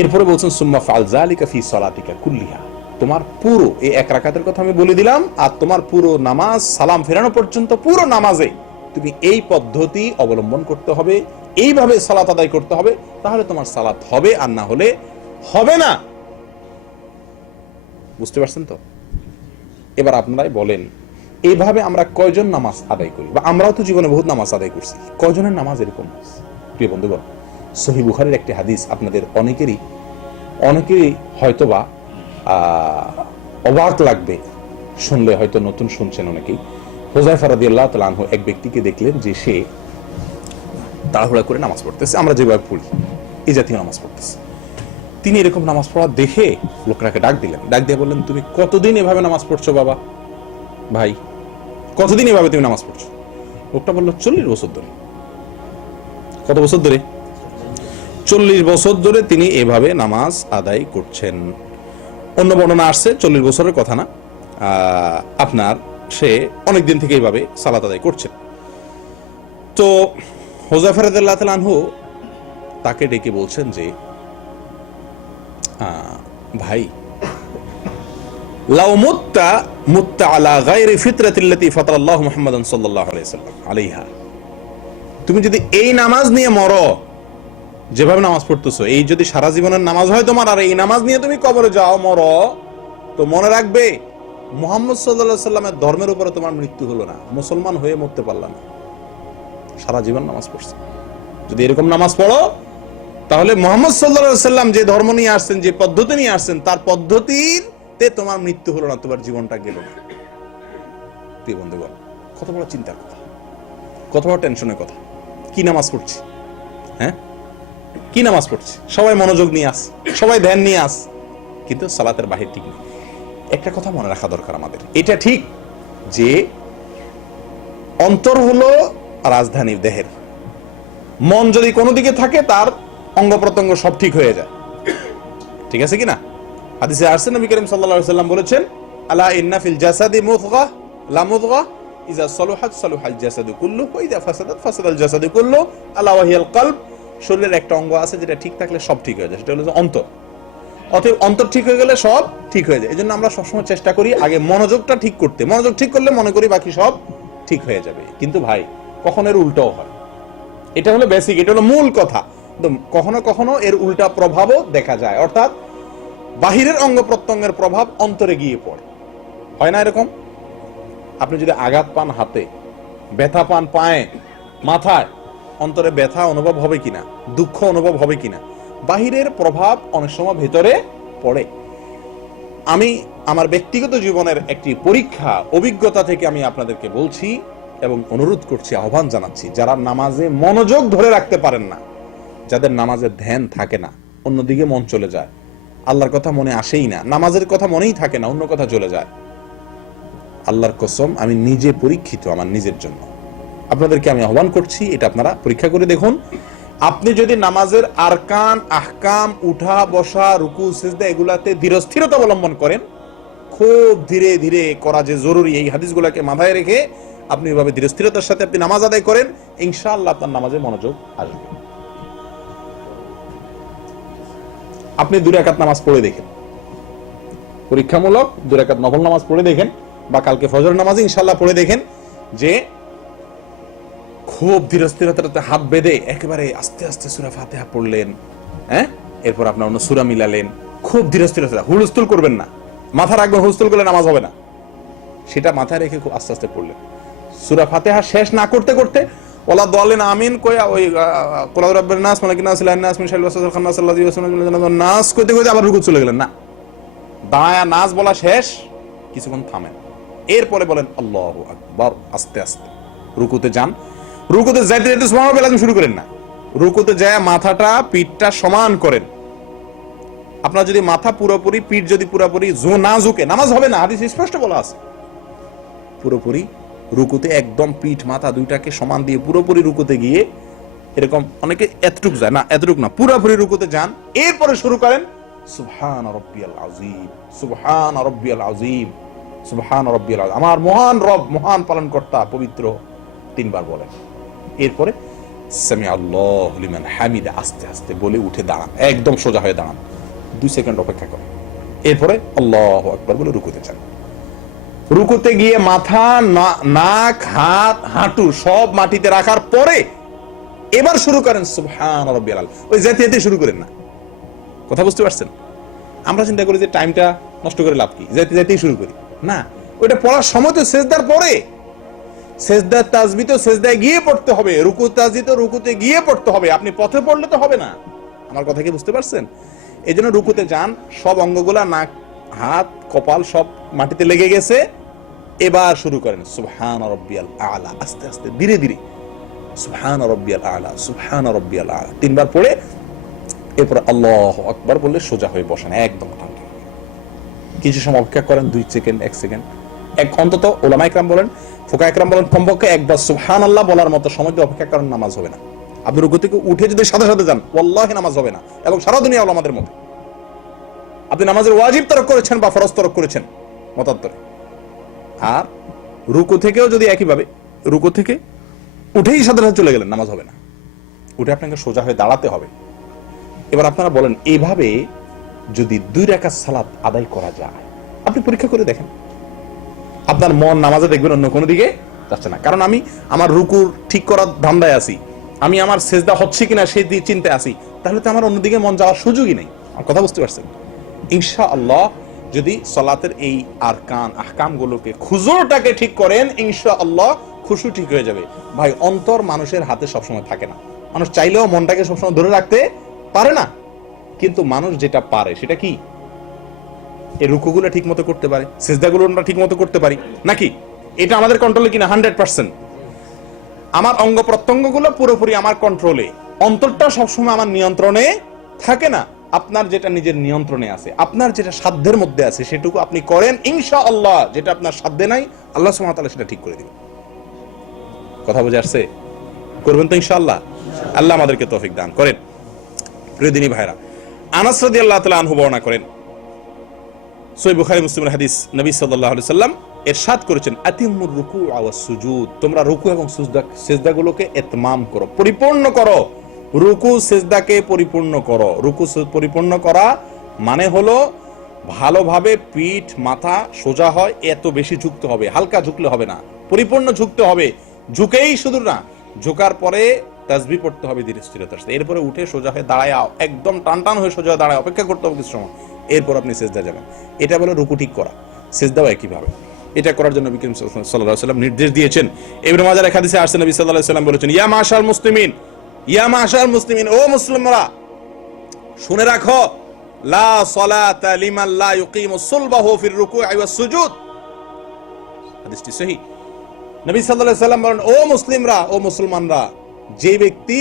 এরপরে বলছেন সুম্মা ফাল যালিকা ফি সালাতিকা কুল্লিহা, তোমার পুরো এই এক রাকাতের কথা আমি বলে দিলাম, আর তোমার পুরো নামাজ সালাম ফেরানো পর্যন্ত পুরো নামাজে তুমি এই পদ্ধতি অবলম্বন করতে হবে, এইভাবে সালাত আদায় করতে হবে, তাহলে তোমার সালাত হবে, আর না হলে হবে না। বুঝতে পারছেন তো? এবার আপনারাই বলেন, এইভাবে আমরা কয়জন নামাজ আদায় করি, বা আমরাও তো জীবনে বহুত নামাজ আদায় করছি, কয়জনের নামাজ এরকম? প্রিয় বন্ধুগণ, সহিহ বুখারীর একটি হাদিস আপনাদের অনেকেরই হয়তোবা অবাক লাগবে শুনলে, হয়তো নতুন শুনছেন অনেকেই। হুযায়ফা রাদিয়াল্লাহু তাআলা আনহু এক ব্যক্তিকে দেখলেন যে সে তাড়াহুড়া করে নামাজ পড়তেছে, আমরা যেভাবে পড়ি এই জাতীয় নামাজ পড়তেছে। তিনি এরকম নামাজ পড়া দেখে লোকটাকে ডাক দিলেন, ডাক দিয়ে বললেন তুমি কতদিন এভাবে নামাজ পড়ছো বাবা, ভাই কতদিন এভাবে তুমি নামাজ পড়ছো? লোকটা বলল 40 বছর ধরে। কত বছর ধরে? 40 বছর ধরে তিনি এভাবে নামাজ আদায় করছেন। অন্য বর্ণনা আসছে 40 বছরের কথা না, আপনার সে অনেক দিন থেকে এইভাবে সালাত আদায় করছেন। তো হুযায়ফা রাদিয়াল্লাহু তাআলা আনহু তাকে ডেকে বলছেন যে ভাই, লাউ মুত্তা আলা গায়রি ফিতরাতিল্লাতী ফাতারাল্লাহু মুহাম্মাদান সাল্লাল্লাহু আলাইহি ওয়াসাল্লাম আলাইহা, তুমি যদি এই নামাজ নিয়ে মরো, যেভাবে নামাজ পড়তেছো, এই যদি সারা জীবনের নামাজ হয় তোমার, আর এই নামাজ নিয়ে তুমি কবরে যাও, মরো, তো মনে রাখবে মুহাম্মদ সাল্লাল্লাহু আলাইহি ওয়াসাল্লামের ধর্মের উপরে তোমার মৃত্যু হলো না, মুসলমান হয়ে মরতে পারলা না, সারা জীবন নামাজ পড়ছো। যদি এরকম নামাজ পড়ো, তাহলে মুহাম্মদ সাল্লাল্লাহু আলাইহি ওয়াসাল্লাম যে ধর্ম নিয়ে আসছেন, যে পদ্ধতি নিয়ে আসছেন, তার পদ্ধতিতে তোমার মৃত্যু হলো না, তোমার জীবনটা গেল না। প্রিয় বন্ধুগণ, কত বড় চিন্তার কথা, কত বড় টেনশনের কথা। কি নামাজ পড়ছি? হ্যাঁ, কি নামাজ পড়ছি? সবাই মনোযোগ নিয়ে আস, সবাই ধ্যান নিয়ে আস, কিন্তু সালাতের বাহির ঠিক নেই। একটা কথা মনে রাখা দরকার আমাদের, এটা ঠিক যে অন্তর হলো রাজধানী দেহের, মন যদি কোনো দিকে থাকে তার অঙ্গ প্রত্যঙ্গ সব ঠিক হয়ে যায়, ঠিক আছে কিনা? হাদিসে আসছে নবী করিম সাল্লাল্লাহু আলাইহি ওয়াসাল্লাম বলেছেন আলা ইন্না ফিল জাসাদি মুদগা লা মুদগা ইযা সালুহাত সালুহাল জাসাদু কুল্লু ওয়া ইযা ফাসাদাত ফাসাদাল জাসাদু কুল্লু আলা ওয়া হিয়াল কলব। শরীরের একটা অঙ্গ আছে যেটা ঠিক থাকলে সব ঠিক হয়ে যায়, সেটা হলো অন্তর। অতএব অন্তর ঠিক হয়ে গেলে সব ঠিক হয়ে যায়। এজন্য আমরা সবসময় চেষ্টা করি আগে মনোযোগটা ঠিক করতে, মনোযোগ ঠিক করলে মনে করি বাকি সব ঠিক হয়ে যাবে। কিন্তু ভাই, কখনো এর উল্টাও হয়। এটা হলো বেসিক, এটা হলো মূল কথা। কখনো কখনো এর উল্টা প্রভাবও দেখা যায়, অর্থাৎ বাহিরের অঙ্গ প্রত্যঙ্গের প্রভাব অন্তরে গিয়ে পড়ে। হয় না এরকম? আপনি যদি আঘাত পান হাতে, ব্যথা পান পায়ে, মাথায়, অন্তরে ব্যথা অনুভব হবে কিনা, দুঃখ অনুভব হবে কিনা। বাহিরের প্রভাব অনেক সময় ভেতরে পড়ে। আমি আমার ব্যক্তিগত জীবনের একটি পরীক্ষা অভিজ্ঞতা থেকে আমি আপনাদেরকে বলছি এবং অনুরোধ করছি, আহ্বান জানাচ্ছি, যারা নামাজে মনোযোগ ধরে রাখতে পারেন না, যাদের নামাজের ধ্যান থাকে না, অন্যদিকে মন চলে যায়, আল্লাহর কথা মনে আসেই না, নামাজের কথা মনেই থাকে না, অন্য কথা চলে যায়। আল্লাহর কসম, আমি নিজে পরীক্ষিত আমার নিজের জন্য। আপনাদেরকে আমি আহ্বান করছি, এটা আপনারা পরীক্ষা করে দেখুন। আপনি যদি নামাজের আরকান, আহকাম, উঠা বসা, রুকু, সিজদা এগুলাতে ধীরস্থিরতা অবলম্বন করেন, খুব ধীরে ধীরে করা যে জরুরি, এই হাদিসগুলোকে মাথায় রেখে আপনি এভাবে ধীরস্থিরতার সাথে আপনি নামাজ আদায় করেন, ইনশাআল্লাহ আপনার নামাজে মনোযোগ আসবে। আপনি 2 রাকাত নামাজ পড়ে দেখেন, পরীক্ষামূলক 2 রাকাত নফল নামাজ পড়ে দেখেন, বা কালকে ফজর নামাজ ইনশাআল্লাহ পড়ে দেখেন, যে খুব ধীরস্থিরতাতে হাত বেঁধে একেবারে আস্তে আস্তে সূরা ফাতিহা পড়লেন, হ্যাঁ, এরপর আপনার অন্য সূরা মিলালেন, খুব ধীরস্থিরতা, হুলস্থুল করবেন না, মাথা রাখবেন, হুলস্থুল করলে নামাজ হবে না, সেটা মাথায় রেখে খুব আস্তে আস্তে পড়লেন। সূরা ফাতিহা শেষ না করতে করতে ওয়ালা দাল্লিন আমিন কইয়া ওই কুল আউযু বিরাব্বিন নাস মালিকিন নাস ইলাহিন নাস মিন শাররিল ওয়াসওয়াসিল খান্নাস আল্লাযী ইউওয়াসওয়িসু ফি সুদুরিন নাস কইতে কইতে আবার রুকু চলে গেলেন না। দাঁড়ায়া নাস বলা শেষ, কিছুক্ষণ থামেন, এরপরে বলেন আল্লাহু আকবার, আস্তে আস্তে রুকুতে যান। রুকুতে যাইতে যাইতে সুবহানাল্লাহ বলে শুরু করেন না, রুকুতে যায় মাথাটা পিঠটা সমান করেন। আপনার যদি মাথা পুরোপুরি, পিঠ যদি পুরোপুরি না ঝুঁকে, নামাজ হবে না, হাদিসে স্পষ্ট বলা আছে। পুরোপুরি রুকুতে একদম পিঠ মাথা দুইটাকে সমান দিয়ে পুরোপুরি রুকুতে গিয়ে, এরকম অনেকে এতটুক যায় না, এতটুক না, পুরোপুরি রুকুতে যান, এরপরে শুরু করেন সুবহান রাব্বিয়াল আযীম, সুবহান রাব্বিয়াল আযীম, সুবহান রাব্বিয়াল আযীম, আমার মহান রব, মহান পালনকর্তা পবিত্র, 3 বার বলেন। এরপরে সামি আল্লাহু লিমান হামিদা আস্তে আস্তে বলে উঠে দাঁড়ান, একদম সোজা হয়ে দাঁড়ান, 2 সেকেন্ড অপেক্ষা করেন, এরপরে আল্লাহু আকবার বলে রুকুতে যান। রুকুতে গিয়ে মাথা, নাক, হাত, হাঁটু সব মাটিতে রাখার পরে এবার শুরু করেন সুবহান রাব্বিয়াল আলা। ওই যেতে যেতে শুরু করেন না, কথা বুঝতে পারছেন? আমরা চিন্তা করি যে টাইমটা নষ্ট করে লাভ কি, যেতে যেতেই শুরু করি, না, ওইটা পড়ার সময় তো সেজদার পরে, সেজদার তাসবিহ তো সেজদায় গিয়ে পড়তে হবে, রুকু তাসবিহ তো রুকুতে গিয়ে পড়তে হবে, আপনি পথে পড়লে তো হবে না। আমার কথা কি বুঝতে পারছেন? এই জন্য রুকুতে যান, সব অঙ্গগুলা, নাক, হাত, কপাল সব মাটিতে লেগে গেছে, এবার শুরু করেন সুবহান রাব্বিয়াল আলা, আস্তে আস্তে ধীরে ধীরে সুবহান রাব্বিয়াল আলা, সুবহান রাব্বিয়াল আলা 3 বার পড়ে এরপর আল্লাহু আকবার বলে সোজা হয়ে বসেন, একদম ঠান্ডা। কিছু সময় অপেক্ষা করেন, 2 সেকেন্ড, 1 সেকেন্ড, অন্তত ওলামা ইকরাম বলেন, ফুকাহা ইকরাম বলেন, কমপক্ষে একবার সুবহানাল্লাহ বলার মতো সময় দিয়ে অপেক্ষা করেন, নামাজ হবে না। আপনি রুকু থেকে উঠে যদি সাথে সাথে যান, ওয়াল্লাহি নামাজ হবে না, এবং সারা দুনিয়া ওলামাদের মতে আপনি নামাজের ওয়াজিব তরক করেছেন বা ফরজ তরক করেছেন মতান্তরে। আর রুকু থেকেও যদি একইভাবে রুকু থেকে উঠেই সাথে সাথে চলে গেলেন, নামাজ হবে না, উঠে আপনাকে সোজা হয়ে দাঁড়াতে হবে। এবার আপনারা বলেন, এইভাবে যদি 2 রাকাত সালাত আদায় করা যায়, আপনি পরীক্ষা করে দেখেন, আপনার মন নামাজে দেখবেন অন্য কোনো দিকে যাচ্ছে না। কারণ আমি আমার রুকুর ঠিক করার ধান্দায় আছি, আমি আমার সেজদা হচ্ছে কিনা সেই চিন্তায় আছি, তাহলে তো আমার অন্যদিকে মন যাওয়ার সুযোগই নেই। আমার কথা বুঝতে পারছেন? ইনশাআল্লাহ যদি সালাতের এই আরকান আহকাম গুলোকে, খুজুরটাকে ঠিক করেন, ইনশাআল্লাহ খুশু ঠিক হয়ে যাবে। ভাই, অন্তর মানুষের হাতে সবসময় থাকে না, মানুষ চাইলেও মনটাকে সবসময় ধরে রাখতে পারে না, কিন্তু মানুষ যেটা পারে সেটা কি, এই রুকুগুলো ঠিক মতো করতে পারে, সিজদাগুলো আমরা ঠিক মতো করতে পারি নাকি? এটা আমাদের কন্ট্রোলে কিনা? 100%। আমার অঙ্গ প্রত্যঙ্গগুলো পুরোপুরি আমার কন্ট্রোলে, অন্তরটা সবসময় আমার নিয়ন্ত্রণে থাকে না। আপনার যেটা নিজের নিয়ন্ত্রণে আছে, আপনার যেটা সাধ্যের মধ্যে আছে, সেটুকু আপনি করেন, ইনশাআল্লাহ যেটা আপনার সাধ্যে নাই, আল্লাহ সুবহানাহু ওয়া তাআলা সেটা ঠিক করে দিবেন। কথা বুঝে আসছে? করবেন তো ইনশাআল্লাহ? আল্লাহ আমাদেরকে তৌফিক দান করেন। প্রিয় দিনী ভাইরা, আনাস রাদিয়াল্লাহু তাআলা আনহু বর্ণনা করেন, সহিহ বুখারী মুসলিমের হাদিস, নবী সাল্লাল্লাহু আলাইহি সাল্লাম ইরশাদ করেছেন, আতিমুর রুকু ওয়াস সুজুদ, তোমরা রুকু এবং সিজদাগুলোকে ইতমাম করো, পরিপূর্ণ করো। রুকু সিজদাকে পরিপূর্ণ করো। রুকু পরিপূর্ণ করা মানে হলো ভালোভাবে পিঠ মাথা সোজা হয়, এত বেশি ঝুঁকতে হবে, হালকা ঝুঁকলে হবে না, পরিপূর্ণ ঝুঁকতে হবে। ঝুঁকেই শুধু না, ঝুঁকার পরে তাসবিহ পড়তে হবে ধীরে স্থিরতার সাথে, এরপরে উঠে সোজা হয়ে দাঁড়ায়, একদম টান হয়ে সোজা দাঁড়ায় অপেক্ষা করতে হবে কিছু সময়, এরপর আপনি সিজদা যাবেন। এটা বলে রুকু ঠিক করা। সিজদাও একইভাবে। এটা করার জন্য নবী করিম সাল্লাল্লাহু আলাইহি ওয়াসাল্লাম নির্দেশ দিয়েছেন। ইবনে মাজাহ এর হাদিসে আসছে, নবী সাল্লাল্লাহু আলাইহি ওয়াসাল্লাম বলেছেন, ইয়া মাশাল মুসলিমিন, ইয়া মাশার মুসলিমিন, ও মুসলিমরা শুনে রাখো, লা সালাতা লিমান লা ইউকিমু সুলবাহু ফির রুকুই ওয়াস সুজুদ। হাদিসটি সহিহ। নবী সাল্লাল্লাহু আলাইহি সাল্লাম বলেন, ও মুসলিমরা, ও মুসলমানরা, যে ব্যক্তি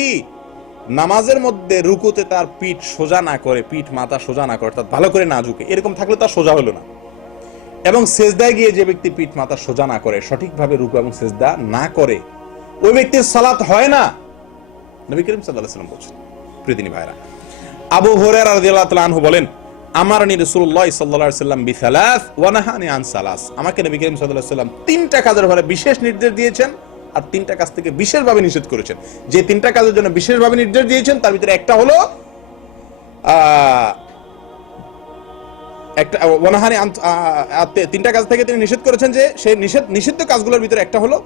নামাজের মধ্যে রুকুতে তার পিঠ সোজা না করে, পিঠ মাথা সোজা না করে, অর্থাৎ ভালো করে না ঝুঁকে, এরকম থাকলে তার সোজা হলো না। এবং সেজদায় গিয়ে যে ব্যক্তি পিঠ মাথা সোজা না করে, সঠিকভাবে রুকু এবং সেজদা না করে, ওই ব্যক্তির সালাত হয় না, নবী করিম সাল্লাল্লাহু আলাইহি ওয়াসাল্লাম বলেছেন। প্রিয়দিনী ভাইরা, আবু হুরায়রা রাদিয়াল্লাহু তাআলা আনহু বলেন, আমারনি রাসূলুল্লাহ সাল্লাল্লাহু আলাইহি ওয়াসাল্লাম বিসালাস ওয়া নাহানি আন সালাস। আমাকে নবী করিম সাল্লাল্লাহু আলাইহি ওয়াসাল্লাম তিনটা কাজের ব্যাপারে বিশেষ নির্দেশ দিয়েছেন, আর তিনটা কাজ থেকে বিশেষভাবে নিষেধ করেছেন। যে তিনটা কাজের জন্য বিশেষভাবে নির্দেশ দিয়েছেন তার ভিতরে একটা হলো তিনটা কাজ থেকে তিনি নিষেধ করেছেন, যে সেই নিষিদ্ধ কাজগুলোর ভিতরে একটা হলো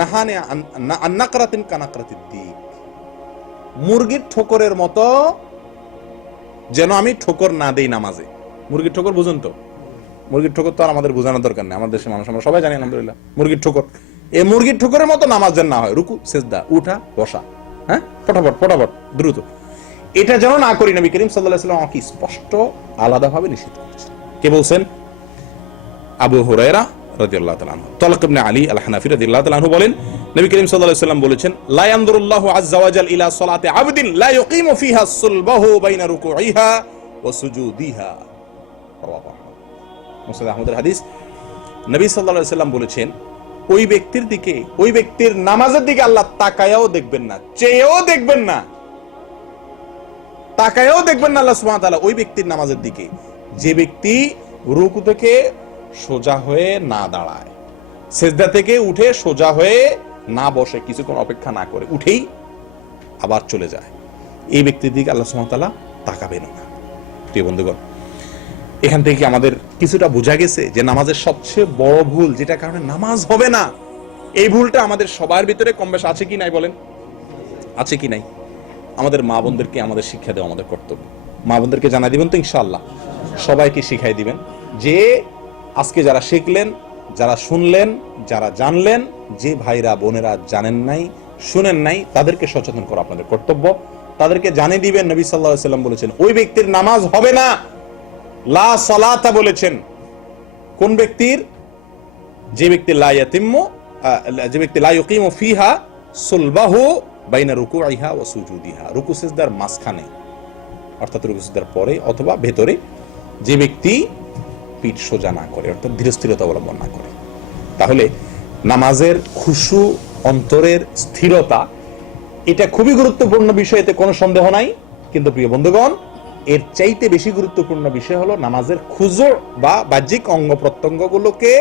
নাহানি আন নাকরাতিন কানাকরাতিদ দিক, মুরগির ঠোকরের মতো যেন আমি ঠোকর না দেই নামাজে। মুরগির ঠোকর বুঝুন তো? মুরগির ঠোকর তো আর আমাদের বোঝানোর দরকার নেই, আমাদের দেশের মানুষ আমরা সবাই জানি আলহামদুলিল্লাহ। মুরগির ঠোকর, এই মুরগির ঠোকরের মতো নামাজ যেন না হয়, রুকু সেজদা উঠা বসা, হ্যাঁ, ফটাফট দ্রুত, এটা যেন না করি। নবী করিম সাল্লাল্লাহু আলাইহি ওয়াসাল্লাম আমাকে স্পষ্ট আলাদাভাবে নিষেধ করেছেন। কে বলছেন? আবু হুরায়রা রাদিয়াল্লাহু তাআলা আনহু। তালক ইবনে আলী আল হানাফি রাদিয়াল্লাহু তাআলা আনহু বলেন, নবী করিম সাল্লাল্লাহু আলাইহি ওয়াসাল্লাম বলেছেন, লা ইয়ানদুরুল্লাহু আযজা ওয়া জাল ইলা সালাতি আবদিন লা ইউকিমু ফিহা সুলবাহু বাইনা রুকুইহা ওয়া সুজুদিহা। রাওয়াহু আহমদ। মুসনাদ আহমদের হাদিস। নবী সাল্লাল্লাহু আলাইহি ওয়াসাল্লাম বলেছেন, ওই ব্যক্তির দিকে, ওই ব্যক্তির নামাজের দিকে আল্লাহ তাকায়াও দেখবেন না, চেয়েও দেখবেন না, তাকায়াও দেখবেন না আল্লাহ সুবহানাহু ওয়া তাআলা ওই ব্যক্তির নামাজের দিকে, যে ব্যক্তি রুকু থেকে সোজা হয়ে না দাঁড়ায়, সেজদা থেকে উঠে সোজা হয়ে না বসে, কিছুক্ষণ অপেক্ষা না করে উঠেই আবার চলে যায়, এই ব্যক্তির দিকে আল্লাহ সুবহানাহু ওয়া তাআলা তাকাবেন না। প্রিয় বন্ধুগণ, এখান থেকে আমাদের কিছুটা বোঝা গেছে যে নামাজের সবচেয়ে বড় ভুল, যেটা কারণে নামাজ হবে না, এই ভুলটা আমাদের সবার ভিতরে কম বেশ আছে কি নাই বলেন? আছে কি নাই? আমাদের মা বোনদেরকে আমাদের শিক্ষা দেওয়া আমাদের কর্তব্য। মা বোনদেরকে জানাই দিবেন তো ইনশাআল্লাহ, সবাইকে শিখাই দিবেন, যে আজকে যারা শিখলেন, যারা শুনলেন, যারা জানলেন, যে ভাইরা বোনেরা জানেন নাই, শুনেন নাই, তাদেরকে সচেতন করা আপনাদের কর্তব্য। তাদেরকে জানিয়ে দিবেন নবী সাল্লাল্লাহু আলাইহি ওয়াসাল্লাম বলেছেন ওই ব্যক্তির নামাজ হবে না, লা সালাতা বলেছেন। কোন ব্যক্তির? যে ব্যক্তি লা ইয়াতিম্মু, যে ব্যক্তি লা ইউকিমু ফিহা সুলবাহু বাইনা রুকুইহা ওয়া সুজুদিহা, রুকু সিজদার মাঝখানে, অর্থাৎ রুকু সিজদার পরে অথবা ভেতরে, যে ব্যক্তি পিঠ সোজা না করে, অর্থাৎ ধীরস্থিরতা অবলম্বন না করে। তাহলে নামাজের খুশু, অন্তরের স্থিরতা, এটা খুবই গুরুত্বপূর্ণ বিষয়, এতে কোনো সন্দেহ নাই। কিন্তু প্রিয় বন্ধুগণ, এর চাইতে বেশি গুরুত্বপূর্ণ বিষয় হলো নামাজের খুজু বা বাহ্যিক অঙ্গ প্রত্যঙ্গগুলোকে,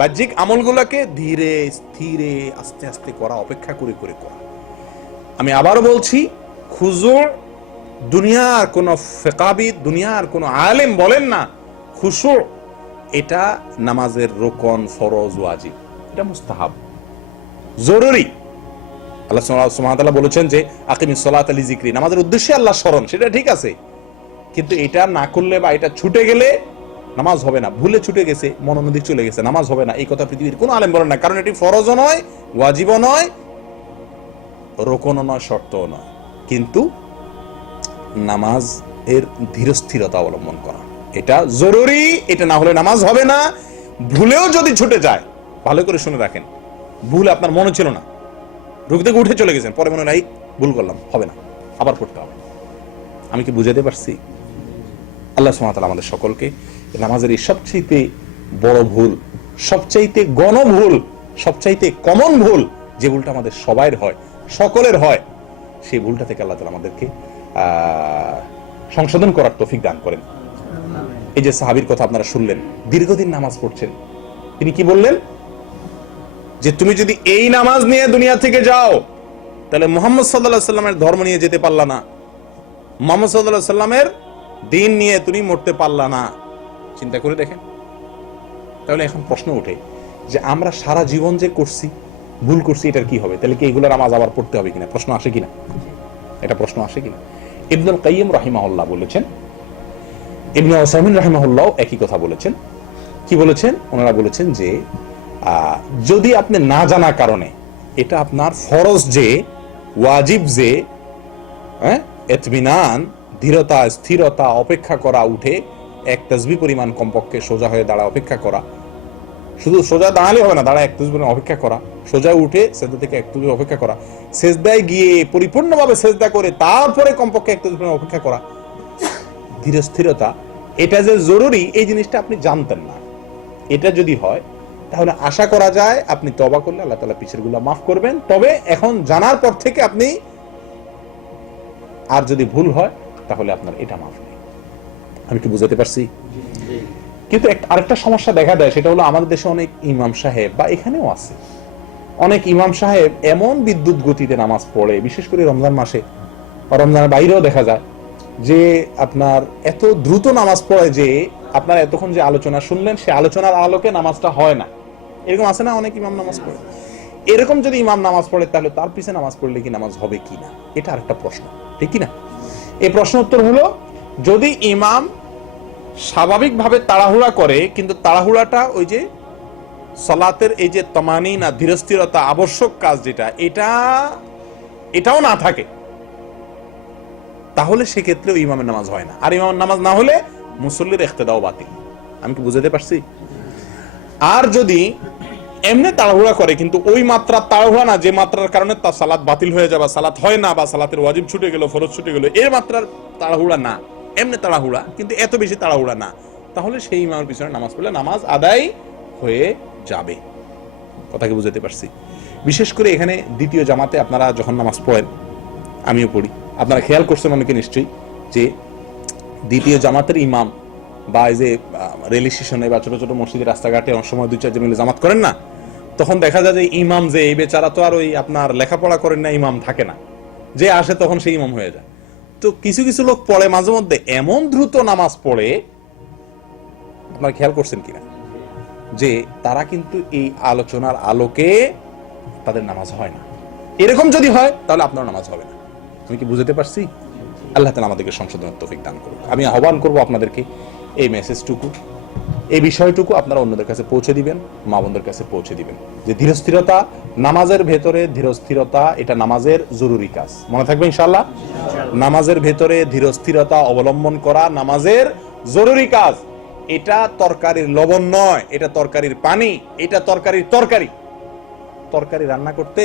বাহ্যিক আমলগুলোকে ধীরে স্থিরে আস্তে আস্তে করা, অপেক্ষা করে করে করা। আমি আবারও বলছি, খুজু দুনিয়ার কোন ফিকাহবিদ, দুনিয়ার কোন আলেম বলেন না খুশু এটা নামাজের রোকন, ফরজ, ওয়াজিব, এটা মুস্তাহাব, জরুরি। আল্লাহ সুবহানাহু ওয়া তাআলা বলেছেন যে আকিমিস সালাতা লিযিকরি, নামাজের উদ্দেশ্যে আল্লাহ স্মরণ, সেটা ঠিক আছে, কিন্তু এটা না করলে বা এটা ছুটে গেলে নামাজ হবে না। ভুলে ছুটে গেছে, মনোনদিক চলে গেছে, নামাজ হবে না, এই কথা পৃথিবীর কোনো আলেম বলেন না। কারণ এটি ফরজও নয়, ওয়াজিবও নয়, রোকনও নয়, শর্তও নয়। কিন্তু নামাজ এর ধীরস্থিরতা অবলম্বন করা এটা জরুরি, এটা না হলে নামাজ হবে না। ভুলেও যদি ছুটে যায়, ভালো করে শুনে রাখেন, ভুল আপনার মনে ছিল না, রুকু থেকে উঠে চলে গেছেন, পরে মনে হয় ভুল করলাম, হবে না, আবার পড়তে হবে। আমি কি বুঝাতে পারছি? আল্লাহ সুবহানাহু ওয়া তাআলা আমাদের সকলকে নামাজের এই সবচাইতে বড় ভুল, সবচাইতে গণভুল, সবচাইতে কমন ভুল, যে ভুলটা আমাদের সবাইয়ের হয়, সকলের হয়, সেই ভুলটা থেকে আল্লাহ তাআলা আমাদেরকে সংশোধন করার তৌফিক দান করেন। এই যে সাহাবীর কথা আপনারা শুনলেন, দীর্ঘদিন নামাজ পড়ছেন, তিনি কি বললেন? যে তুমি যদি এই নামাজ নিয়ে দুনিয়া থেকে যাও, তাহলে মুহাম্মদ সাল্লাল্লাহু আলাইহি সাল্লামের ধর্ম নিয়ে যেতে পারলা না, মুহাম্মদ সাল্লাল্লাহু আলাইহি সাল্লামের দিন নিয়ে তুমি মরতে পারলা না। চিন্তা করে দেখেন। তাহলে এখন প্রশ্ন ওঠে যে আমরা সারা জীবন যে করছি, ভুল করছি, এটার কি হবে? তাহলে কি এগুলো নামাজ আবার পড়তে হবে কিনা? প্রশ্ন আসে কিনা? এটা প্রশ্ন আসে কিনা? ইবনুল কাইয়িম রাহিমাহুল্লাহ বলেছেন, ইবনে উসাইমিন রাহিমাহুল্লাহ একই কথা বলেছেন। কি বলেছেন? ওনারা বলেছেন যে যদি আপনি না জানা কারণে, এটা আপনার ফরজ যে ওয়াজিব যে ইতমিনান, ধীরতা, স্থিরতা, অপেক্ষা করা, উঠে এক তাসবিহ পরিমাণ কমপক্ষে সোজা হয়ে দাঁড়া অপেক্ষা করা, শুধু সোজা দাঁড়ালে হবে না, দাঁড়া এক তাসবিহ পরিমাণ অপেক্ষা করা, সোজা উঠে সেজদা থেকে এক তাসবিহ অপেক্ষা করা, সেজদায় গিয়ে পরিপূর্ণভাবে সেজদা করে তারপরে কমপক্ষে এক তাসবিহ পরিমাণ অপেক্ষা করা, ধীর স্থিরতা, এটা যে জরুরি এই জিনিসটা আপনি জানতেন না। এটা যদি হয় তাহলে আশা করা যায় আপনি তওবা করলে আল্লাহ তাআলা পিছের গুলো মাফ করবেন। তবে এখন জানার পর থেকে আপনি আর যদি ভুল হয় তাহলে আপনার এটা মাফ নেই। আমি কি বুঝাতে পারছি? কিন্তু আরেকটা সমস্যা দেখা দেয়, সেটা হলো আমাদের দেশে অনেক ইমাম সাহেব, বা এখানেও আছে অনেক ইমাম সাহেব এমন বিদ্যুৎ গতিতে নামাজ পড়ে, বিশেষ করে রমজান মাসে বা রমজানের বাইরেও দেখা যায় যে আপনার এত দ্রুত নামাজ পড়ে যে আপনার এতক্ষণ যে আলোচনা শুনলেন সে আলোচনার আলোকে নামাজটা হয় না। এরকম আছে না অনেক ইমাম নামাজ পড়ে। এরকম যদি ইমাম নামাজ পড়ে তাহলে তার পিছনে নামাজ পড়লে কি নামাজ হবে কিনা, এটা আরেকটা প্রশ্ন, ঠিক কিনা? এই প্রশ্ন উত্তর হলো, যদি ইমাম স্বাভাবিকভাবে তাড়াহুড়া করে, কিন্তু তাড়াহুড়াটা ওই যে সালাতের এই যে তমানিনা, ধীরস্থিরতা, আবশ্যক কাজ যেটা, এটাও না থাকে, তাহলে সেক্ষেত্রে ওই ইমামের নামাজ হয় না। আর ইমামের নামাজ না হলে মুসল্লির ইক্তেদাও বাতিল। আমি কি বুঝাতে পারছি? আর যদি এমনি তাড়াহুড়া করে, কিন্তু ওই মাত্রা তাড়াহুড়া না যে মাত্রার কারণে তার সালাত বাতিল হয়ে যাবে, সালাত হয় না, বা সালাতের ওয়াজিব ছুটে গেল, ফরজ ছুটে গেল, এর মাত্রার তাড়াহুড়া না, এমনি তাড়াহুড়া কিন্তু এত বেশি তাড়াহুড়া না, তাহলে সেই ইমামের পিছনে নামাজ পড়লে নামাজ আদায় হয়ে যাবে। কথা কি বুঝাতে পারছি? বিশেষ করে এখানে দ্বিতীয় জামাতে আপনারা যখন নামাজ পড়েন, আমিও পড়ি, আপনারা খেয়াল করছেন অনেকে নিশ্চয়ই যে দ্বিতীয় জামাতের ইমাম বা এই যে রেল স্টেশনে বা ছোট ছোট মসজিদের রাস্তাঘাটে অনেক সময় 2-4 জন মিলে জামাত করেন না, তখন দেখা যায় যে ইমাম যে এই বেচারা তো আর ওই আপনার লেখাপড়া করেন না, ইমাম থাকে না, যে আসে তখন সেই ইমাম হয়ে যায়। তো কিছু কিছু লোক পড়ে মাঝে মধ্যে এমন দ্রুত নামাজ পড়ে, আপনারা খেয়াল করছেন কিনা, যে তারা কিন্তু এই আলোচনার আলোকে তাদের নামাজ হয় না। এরকম যদি হয় তাহলে আপনার নামাজ হবে না। আমি কি বুঝতে পারছি? আল্লাহ তাআলা আমাদেরকে সংশোধনের তৌফিক দান করুক। আমি আহ্বান করব আপনাদেরকে এই মেসেজটুকু, এই বিষয়টুকু আপনারা অন্যদের কাছে পৌঁছে দিবেন, মা বোনদের কাছে পৌঁছে দিবেন, যে ধীরস্থিরতা নামাজের ভেতরে, ধীরস্থিরতা এটা নামাজের জরুরি কাজ। মনে থাকবে ইনশাআল্লাহ, নামাজের ভেতরে ধীরস্থিরতা অবলম্বন করা নামাজের জরুরি কাজ। এটা তরকারির লবণ নয়, এটা তরকারির পানি, এটা তরকারির তরকারি। তরকারি রান্না করতে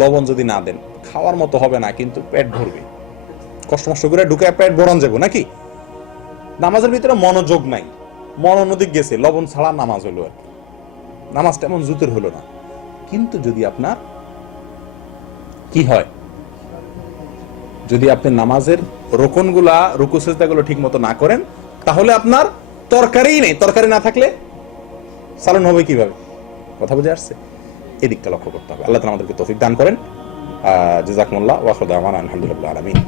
লবণ যদি না দেন খাওয়ার মতো হবে না, কিন্তু পেট ভরবে, কষ্ট মষ্ট করে ঢুকে পেট ভরান যাবো নাকি? নামাজের ভিতরে মনোযোগ নাই, মন অন্যদিক গেছে, লবণ ছাড়া নামাজ হলো আর কি, নামাজটা এমন জুতের হলো না। কিন্তু যদি আপনার কি হয়, যদি আপনি নামাজের রোকনগুলা, রুকু সিজদাগুলো ঠিক মতো না করেন, তাহলে আপনার তরকারিই নেই। তরকারি না থাকলে সালান হবে কিভাবে? কথা বুঝে আসছে? এদিকটা লক্ষ্য করতে হবে। আল্লাহ তাআলা আমাদেরকে তৌফিক দান করেন। জাযাকুমুল্লাহ ওয়া আখিরু দাওয়ানা আলহামদুলিল্লাহি রাব্বিল আলামিন।